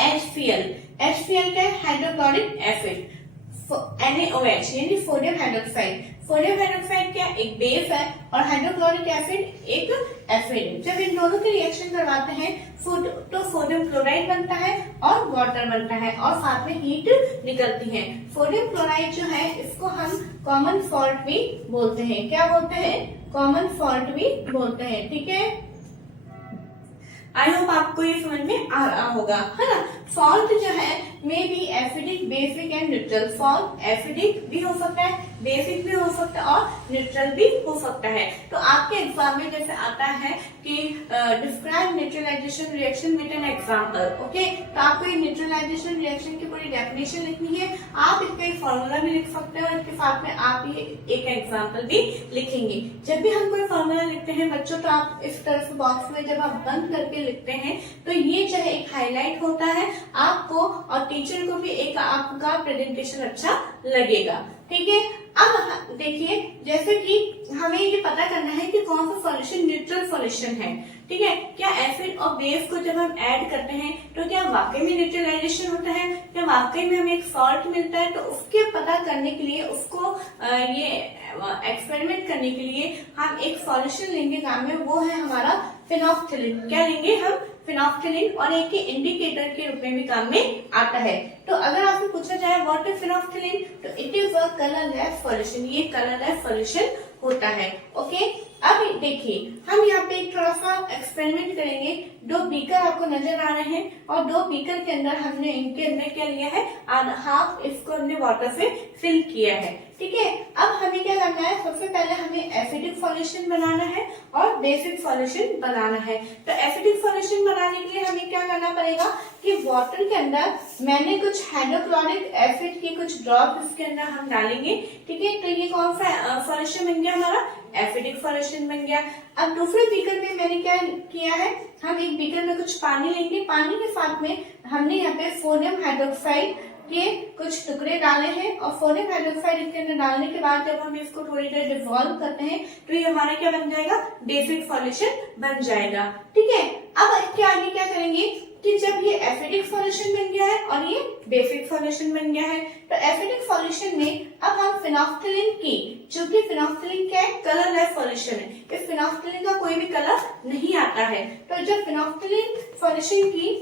HCl। HCl क्या है? Hydrochloric acid. NaOH यानी सोडियम हाइड्रोक्साइड। सोडियम हाइड्रोक्साइड क्या? एक बेस है और हाइड्रोक्लोरिक एसिड एक एसिड। जब इन दोनों की रिएक्शन करवाते हैं तो सोडियम क्लोराइड बनता है और वाटर बनता है और साथ में हीट निकलती है। सोडियम क्लोराइड जो है इसको हम कॉमन सॉल्ट भी बोलते हैं। क्या बोलते हैं? कॉमन सॉल्ट भी बोलते हैं। ठीक है, आई होप आपको ये समझ में आ रहा होगा, है ना। सॉल्ट जो है may be acidic, basic and neutral. Salt acidic भी हो सकता है, बेसिक भी हो सकता है और न्यूट्रल भी हो सकता है। तो आपके एग्जाम में जैसे आता है कि describe neutralisation reaction with an example. Okay, तो आपको ये न्यूट्रलाइजेशन रिएक्शन की पूरी डेफिनेशन लिखनी है। आप इसका एक फॉर्मूला भी लिख सकते हैं और इसके साथ में आप ये एक एग्जाम्पल भी लिखेंगे। जब भी हम कोई फॉर्मूला लिखते हैं बच्चों तो आप इस तरह से बॉक्स में जब आप बंद करके लिखते हैं तो ये चाहे एक हाईलाइट होता है आपको और टीचर को भी एक आपका प्रेजेंटेशन अच्छा लगेगा। ठीक है, अब देखिए जैसे कि हमें ये पता करना है कि कौन सा सॉल्यूशन न्यूट्रल सॉल्यूशन है। ठीक है, क्या एसिड और बेस को जब हम ऐड करते हैं तो क्या वाकई में न्यूट्रलाइजेशन होता है, क्या वाकई में हमें एक सॉल्ट मिलता है। तो उसके पता करने के लिए, उसको ये एक्सपेरिमेंट करने के लिए हम एक सॉल्यूशन लेंगे काम में, वो है हमारा फिनोफ्थिलीन। क्या लेंगे हम? फिनोफ्थिलीन, और एक इंडिकेटर के रूप में भी काम में आता है। तो अगर आपसे पूछा जाए व्हाट इज फिनोफ्थिलीन, तो it is a colourless solution. ये कलरलेस सॉल्यूशन होता है। ओके, अब देखिए हम यहाँ पे एक थोड़ा सा एक्सपेरिमेंट करेंगे। 2 बीकर आपको नजर आ रहे हैं और 2 बीकर के अंदर हमने इनके अंदर क्या लिया है, हाफ इसको हमने वाटर से फिल किया है। ठीक है, अब हमें क्या करना है, सबसे पहले हमें एसिडिक सॉल्यूशन बनाना है और बेसिक सॉल्यूशन बनाना है। तो एसिडिक सॉल्यूशन बनाने के लिए हमें क्या करना पड़ेगा कि वाटर के अंदर मैंने कुछ हाइड्रोक्लोरिक एसिड के कुछ ड्रॉप इसके अंदर हम डालेंगे। ठीक है, तो ये कौन सा सॉल्यूशन बन गया हमारा? एसिडिक सॉल्यूशन बन गया। अब दूसरे बीकर में मैंने क्या किया है, हम एक बीकर में कुछ पानी लेंगे, पानी के साथ में हमने यहाँ पे सोडियम हाइड्रोक्साइड के कुछ टुकड़े डाले हैं, और सोडियम हाइड्रोक्साइड इसके अंदर डालने के बाद जब हम इसको थोड़ी देर डिसॉल्व करते हैं तो ये हमारा क्या बन जाएगा? बेसिक सॉल्यूशन बन जाएगा। ठीक है, अब इसके आगे क्या करेंगे कि जब ये एसिडिक सॉल्यूशन बन गया है और ये बेसिक सॉल्यूशन बन गया है, तो एसिडिक सॉल्यूशन में अब हम फिनोफ्थिलीन की, चूंकि फिनोफ्थिलीन क्या है? कलरलेस सॉल्यूशन है। इस फिनोफ्थिलीन का कोई भी कलर नहीं आता है। तो जब फिनोफ्थिलीन सॉल्यूशन की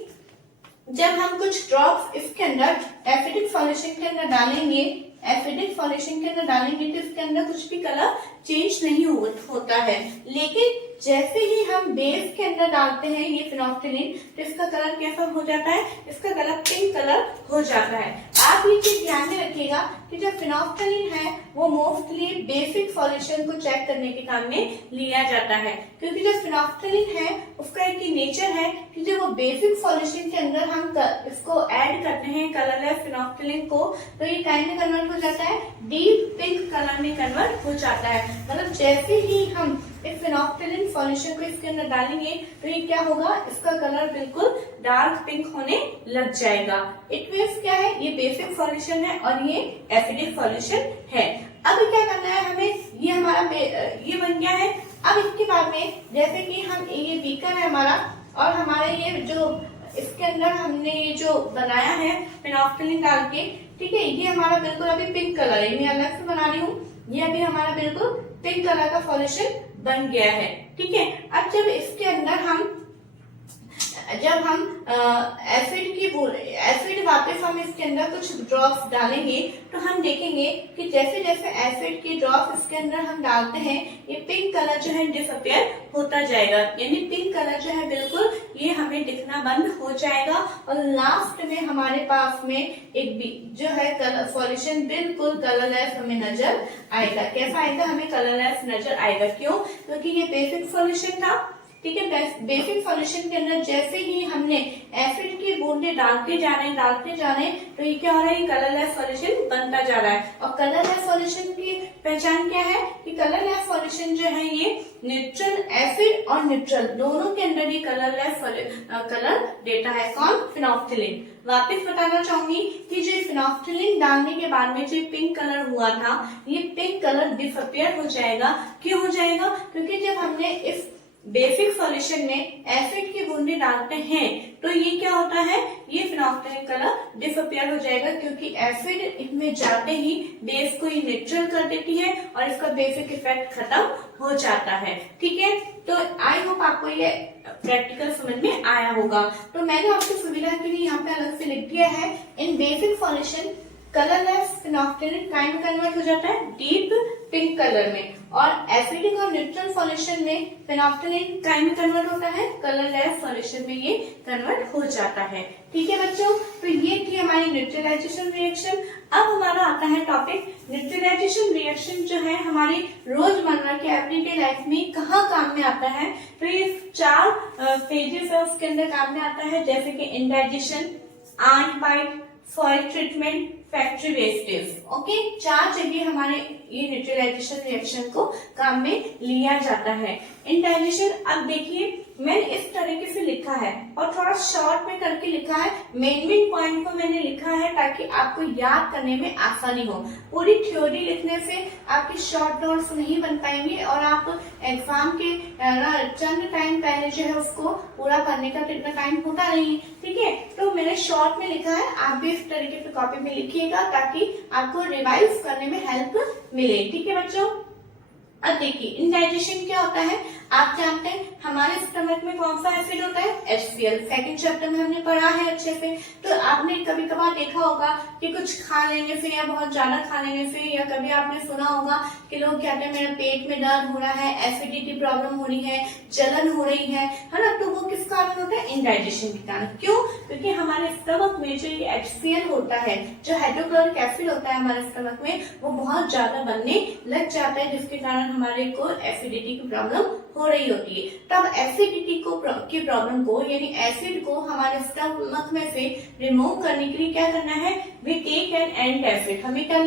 जब हम कुछ ड्रॉप्स इसके अंदर एसिडिक सॉल्यूशन के अंदर डालेंगे, एसिडिक सॉल्यूशन के अंदर डालेंगे तो इसके अंदर कुछ भी कलर चेंज नहीं होता है। लेकिन जैसे ही हम बेस के अंदर डालते हैं ये फिनोफ्थिलीन, तो इसका कलर कैसा हो जाता है? इसका कलर पिंक कलर हो जाता है। आप ये चीज ध्यान में रखिएगा कि जो फिनोफ्थिलीन है वो मोस्टली बेसिक सॉल्यूशन को चेक करने के काम में लिया जाता है, क्योंकि जो फिनोफ्थिलीन है उसका एक ही नेचर है कि जब वो बेसिक सॉल्यूशन के अंदर हम इसको ऐड करते हैं कलरलेस फिनोफ्थिलीन को, तो ये टाइम में कन्वर्ट हो जाता है, डीप पिंक कलर में कन्वर्ट हो जाता है। मतलब जैसे ही हम इस फिनोफ्थिलीन सॉल्यूशन को इसके अंदर डालेंगे तो ये क्या होगा? इसका कलर बिल्कुल डार्क पिंक होने लग जाएगा। इट मींस क्या है? ये बेसिक सॉल्यूशन है और ये एसिडिक सॉल्यूशन है। अब क्या करना है हमें, ये हमारा ये बन गया है। अब इसके बाद में जैसे कि हम ये बीकर है हमारा, और हमारा ये जो इसके अंदर हमने ये जो बनाया है फिनोफ्थिलीन डाल के, ठीक है, ये हमारा बिल्कुल अभी पिंक कलर है। मैं अलग से बना रही हूँ, ये अभी हमारा बिल्कुल पिंक कलर का सॉल्यूशन बन गया है। ठीक है, अब जब इसके अंदर हम एसिड वापस हम इसके अंदर कुछ ड्रॉप्स डालेंगे, तो हम देखेंगे कि जैसे जैसे एसिड की ड्रॉप इसके अंदर हम डालते हैं, ये पिंक कलर जो है डिसअपियर होता जाएगा। यानी पिंक कलर जो है बिल्कुल ये हमें दिखना बंद हो जाएगा, और लास्ट में हमारे पास में एक जो है सॉल्यूशन बिल्कुल कलरलेस हमें नजर आएगा। कैसा आएगा? हमें कलरलेस नजर आएगा। क्यों? क्योंकि ये बेसिक सॉल्यूशन था। ठीक है, बेसिक सॉल्यूशन के अंदर जैसे ही हमने एसिड की बूंदे डालते जा रहे हैं तो ये क्या हो रहा है? कलरलेस सॉल्यूशन बनता जा रहा है। और कलरलेस सॉल्यूशन की पहचान क्या है कि कलरलेस सॉल्यूशन जो है ये न्यूट्रल, एसिड और न्यूट्रल दोनों के अंदर ये कलरलेस कलर देता है। कौन? फिनोफ्थिलीन। वापस बताना चाहूंगी कि जो फिनोफ्थिलीन डालने के बाद में जो पिंक कलर हुआ था, ये पिंक कलर डिसअपियर हो जाएगा। क्यों हो जाएगा? क्योंकि जब हमने इस बेसिक सॉल्यूशन में एसिड की बूंदे डालते हैं तो ये क्या होता है? ये फिनोफ्थिलीन कलर डिसअपियर हो जाएगा, क्योंकि एसिड इसमें जाते ही बेस को ये न्यूट्रल कर देती है और इसका बेसिक इफेक्ट खत्म हो जाता है। ठीक है, तो आई होप आपको ये प्रैक्टिकल समझ में आया होगा। तो मैंने आपकी सुविधा के लिए यहाँ पे अलग से लिख दिया है, इन बेसिक सॉल्यूशन कलरलेस फिनोफ्थिलीन काइंड में कन्वर्ट हो जाता है डीप पिंक कलर में, और एसिडिक और न्यूट्रल सॉल्यूशन में फिनोफ्थिलीन काइंड में कन्वर्ट होता है, कलरलेस सॉल्यूशन में ये कन्वर्ट हो जाता है। ठीक है बच्चों, तो ये थी हमारी न्यूट्रलाइजेशन रिएक्शन। अब हमारा आता है टॉपिक न्यूट्रलाइजेशन रिएक्शन जो है हमारी रोजमर्रा के एवरीडे लाइफ में कहाँ काम में आता है। तो ये 4 फेजेस है उसके अंदर काम में आता है, जैसे कि indigestion, ant bite, soil treatment, factory wastage. Okay, 4 जगह हमारे ये न्यूट्रलाइजेशन रिएक्शन को काम में लिया जाता है। इंडाइजेशन, अब देखिए मैंने इस तरीके से लिखा है और थोड़ा शॉर्ट में करके लिखा है, मेन पॉइंट को मैंने लिखा है ताकि आपको याद करने में आसानी हो। पूरी थ्योरी लिखने से आपके शॉर्ट नोट्स नहीं बन पाएंगे और आप एग्जाम के चंद टाइम पहले जो है उसको पूरा करने का कितना टाइम होता नहीं है, ठीक है। तो मैंने शॉर्ट में लिखा है, आप भी इस तरीके से कॉपी में लिखिएगा ताकि आपको रिवाइज करने में हेल्प मिले, ठीक है बच्चों। अब देखिए इंडाइजेशन क्या होता है, आप जानते हैं हमारे स्टमक में कौन सा एसिड होता है, HCl। सेकंड चैप्टर में हमने पढ़ा है अच्छे से। तो आपने कभी कभार देखा होगा कि कुछ खा लेने से या बहुत ज्यादा खा लेने से, या कभी आपने सुना होगा कि लोग कहते हैं मेरे पेट में दर्द हो रहा है, एसिडिटी प्रॉब्लम हो रही है, जलन हो रही है ना। तो वो किस कारण होता है, इंडाइजेशन के कारण। क्यों? क्योंकि हमारे स्टमक में जो ये HCl होता है, जो हाइड्रोक्लोरिक एसिड होता है हमारे स्टमक में, वो बहुत ज्यादा बनने लग जाता है, जिसके कारण हमारे को एसिडिटी की प्रॉब्लम हो रही होती है। तब एसिडिटी की प्रॉब्लम को यानी एसिड को हमारे स्टमक में से रिमूव करने के लिए क्या करना है, वी टेक एन एंटासिड। हम क्या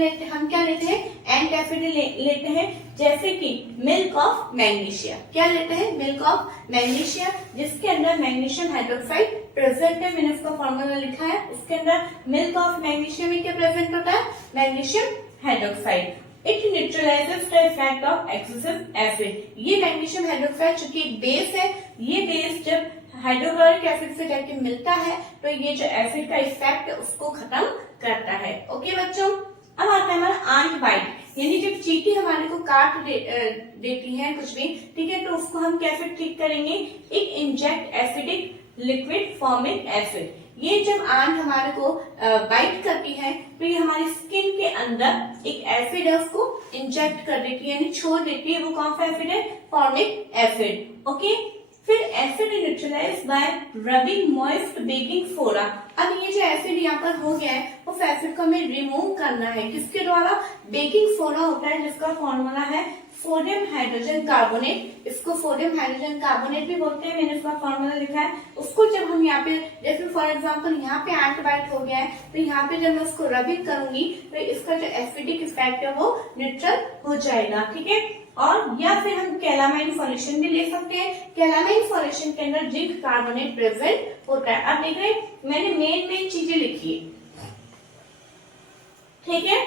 लेते हैं, एंटासिड लेते हैं, जैसे कि मिल्क ऑफ मैग्नीशिया। क्या लेते हैं, मिल्क ऑफ मैग्नीशिया, जिसके अंदर मैग्नीशियम हाइड्रोक्साइड प्रेजेंट है। मैंने उसका फॉर्मूला लिखा है, उसके अंदर मिल्क ऑफ मैग्नीशिया में क्या प्रेजेंट होता है, magnesium hydroxide. It neutralises the effect of excessive acid. ये मैग्नीशियम हाइड्रोक्साइड चूंकि एक बेस है, ये बेस जब हाइड्रोक्लोरिक एसिड से जाके मिलता है तो ये जो एसिड का इफेक्ट है उसको खत्म करता है। ओके बच्चों, अब आता है हमारा आंट बाइट, यानी जब चींटी हमारे को काट देती है कुछ भी, ठीक है, तो उसको हम कैसे ठीक करेंगे, एक inject acidic liquid forming acid. ये जब आंट हमारे को बाइट करती है तो ये हमारी स्किन के अंदर एक एसिड है उसको इंजेक्ट कर देती है, यानी छोड़ देती है। वो कौन सा एसिड है, फॉर्मिक एसिड। ओके, फिर acid neutralise by rubbing moist baking soda. अब ये जो एसिड यहाँ पर हो गया है उस एसिड को हमें रिमूव करना है, किसके द्वारा, बेकिंग सोडा होता है जिसका फॉर्मूला है सोडियम हाइड्रोजन कार्बोनेट। इसको सोडियम हाइड्रोजन कार्बोनेट भी बोलते हैं, मैंने इसका फॉर्मूला लिखा है। उसको जब हम यहाँ पे, जैसे फॉर एग्जांपल यहाँ पे आंट बाइट हो गया है, तो यहाँ पे जब मैं उसको रबिंग करूंगी तो इसका जो एसिडिक इफेक्ट है वो न्यूट्रल हो जाएगा, ठीक है। और या फिर हम कैलामाइन सॉल्यूशन भी ले सकते हैं। कैलामाइन सॉल्यूशन के अंदर जिंक कार्बोनेट प्रेजेंट होता है। अब देख रहे हैं मैंने मेन चीजें लिखी है, ठीक है।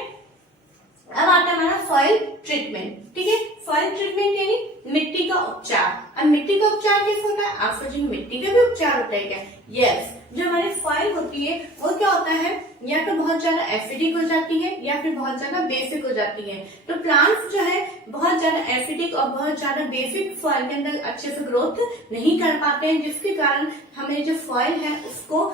अब आता है हमारा सॉइल ट्रीटमेंट, ठीक है। सॉइल ट्रीटमेंट यानी मिट्टी का उपचार। अब मिट्टी का उपचार कैसे होता है, आप सोचेंगे मिट्टी का भी उपचार होता है क्या, यस। जो हमारी सॉइल होती है वो क्या होता है, या तो बहुत ज्यादा एसिडिक हो जाती है या फिर बहुत ज्यादा बेसिक हो जाती है। तो प्लांट्स जो है बहुत ज्यादा एसिडिक और बहुत ज्यादा बेसिक सॉइल के अंदर अच्छे से ग्रोथ नहीं कर पाते हैं, जिसके कारण हमें जो सॉइल है उसको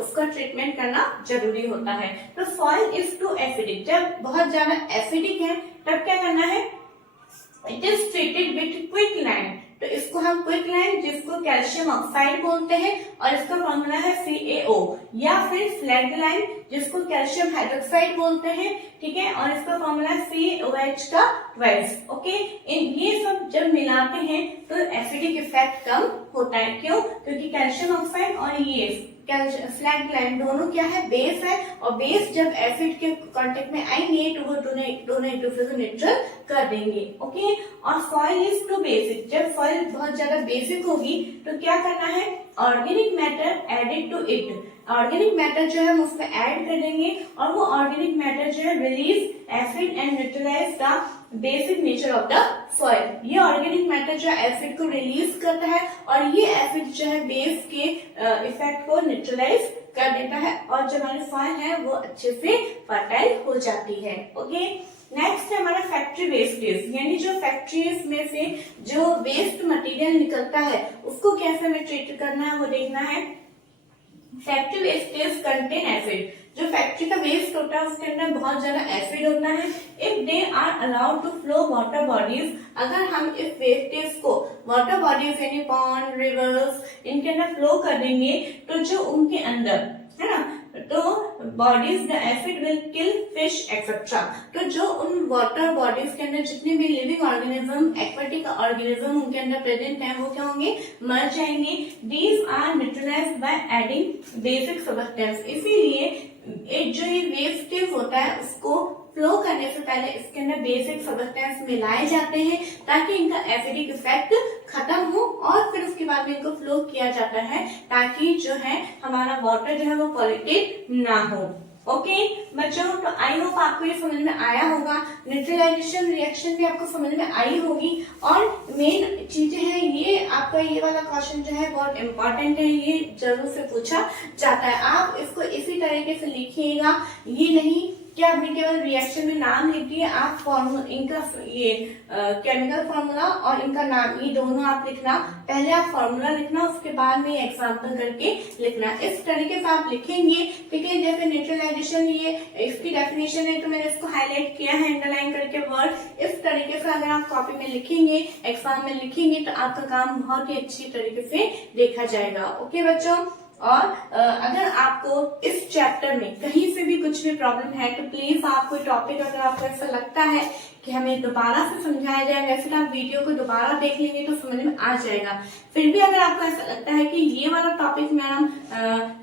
उसका ट्रीटमेंट करना जरूरी होता है। तो सॉइल इज टू एसिडिक, जब बहुत ज्यादा एसिडिक है तब क्या करना है, it is treated with quick lime. तो इसको हम क्विक लाइम, जिसको कैल्शियम ऑक्साइड बोलते हैं, और इसका फॉर्मूला है CaO, या फिर फ्लैग लाइम जिसको कैल्शियम हाइड्रोक्साइड बोलते हैं, ठीक है, और इसका फॉर्मूला है CaOH का 12। ओके, ये सब जब मिलाते हैं तो एसिडिक इफेक्ट कम होता है। क्यों? क्योंकि कैल्शियम ऑक्साइड और ये फ्लैग लाइम दोनों क्या है, बेस है, और बेस जब एसिड के कांटेक्ट में आएंगे तो वो दोनों एक दूसरे को न्यूट्रल कर देंगे। ओके, और सॉइल इज टू बेसिक, जब सॉइल बहुत ज्यादा बेसिक होगी तो क्या करना है, organic matter added to it. Organic matter जो है हम उसमें ऐड कर देंगे और वो ऑर्गेनिक मैटर जो है release acid and neutralise the basic nature of the soil. ये ऑर्गेनिक मैटर जो है एसिड को रिलीज करता है और ये एसिड जो है बेस के इफेक्ट को न्यूट्रलाइज कर देता है, और जो हमारी सॉइल है वो अच्छे से फर्टाइल हो जाती है। ओके, नेक्स्ट है हमारा फैक्ट्री वेस्टेज, यानी जो फैक्ट्रीज में से जो वेस्ट मटेरियल निकलता है उसको कैसे हमें ट्रीट करना है वो देखना है। फैक्ट्री वेस्टेज कंटेन एसिड, जो फैक्ट्री का वेस्ट होता है उसके अंदर बहुत ज्यादा एसिड होता है। If they are allowed to flow water bodies, अगर हम इस वेस्टेज को वाटर बॉडीज यानी पॉन्ड, रिवर्स, इनके अंदर फ्लो कर देंगे तो जो उनके अंदर है ना, तो bodies the acid will kill fish etcetera. तो जो उन वाटर बॉडीज के अंदर जितने भी लिविंग ऑर्गेनिज्म, एक्वाटिक ऑर्गेनिज्म उनके अंदर प्रेजेंट है वो क्या होंगे, मर जाएंगे। These are neutralised by adding basic substance. इसीलिए जो ये वेस्टेज होता है उसको फ्लो करने से पहले इसके अंदर बेसिक सब्सटेंस मिलाए जाते हैं ताकि इनका एसिडिक इफेक्ट खत्म हो, और फिर उसके बाद में इनको फ्लो किया जाता है ताकि जो है हमारा वाटर जो है वो पॉल्यूटेड ना हो। ओके बच्चों, तो आई होप आपको ये समझ में आया होगा, न्यूट्रलाइजेशन रिएक्शन भी आपको समझ में आई होगी। और मेन चीजें हैं ये, आपका ये वाला क्वेश्चन जो है बहुत इंपॉर्टेंट है, ये जरूर से पूछा जाता है। आप इसको इसी तरीके से लिखिएगा, ये नहीं कि आपने केवल रिएक्शन में नाम लिख दिए, आप फॉर्मूला इनका ये केमिकल फॉर्मूला और इनका नाम ये दोनों आप लिखना, पहले आप फॉर्मूला लिखना उसके बाद में एग्जाम्पल करके लिखना। इस तरीके से आप लिखेंगे, ठीक है। जैसे न्यूट्रलाइजेशन ये इसकी डेफिनेशन है तो मैंने इसको हाईलाइट किया है अंडरलाइन करके वर्ड। इस तरीके से अगर आप कॉपी में लिखेंगे, एग्जाम में लिखेंगे तो आपका काम बहुत ही अच्छी तरीके से देखा जाएगा। ओके बच्चों, और अगर आपको इस चैप्टर में कहीं से भी कुछ भी प्रॉब्लम है तो प्लीज आप कोई टॉपिक अगर आपको ऐसा लगता है कि हमें दोबारा से समझाया जाए, वैसे तो आप वीडियो को दोबारा देख लेंगे तो समझ में आ जाएगा। फिर भी अगर आपको ऐसा लगता है कि ये वाला टॉपिक मैडम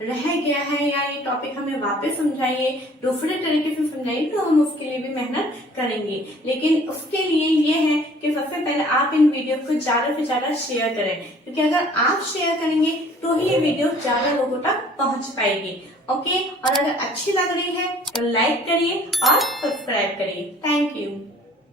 रह गया है या ये टॉपिक हमें वापस समझाइए, दूसरे तरीके से समझाइए, तो हम उसके लिए भी मेहनत करेंगे। लेकिन उसके लिए ये है कि सबसे पहले आप इन वीडियो को ज्यादा से ज्यादा शेयर करें, क्योंकि अगर आप शेयर करेंगे तो ही ये वीडियो ज्यादा लोगों तक पहुंच पाएगी। ओके, और अगर अच्छी लग रही है तो लाइक करिए और सब्सक्राइब करिए। Thank you.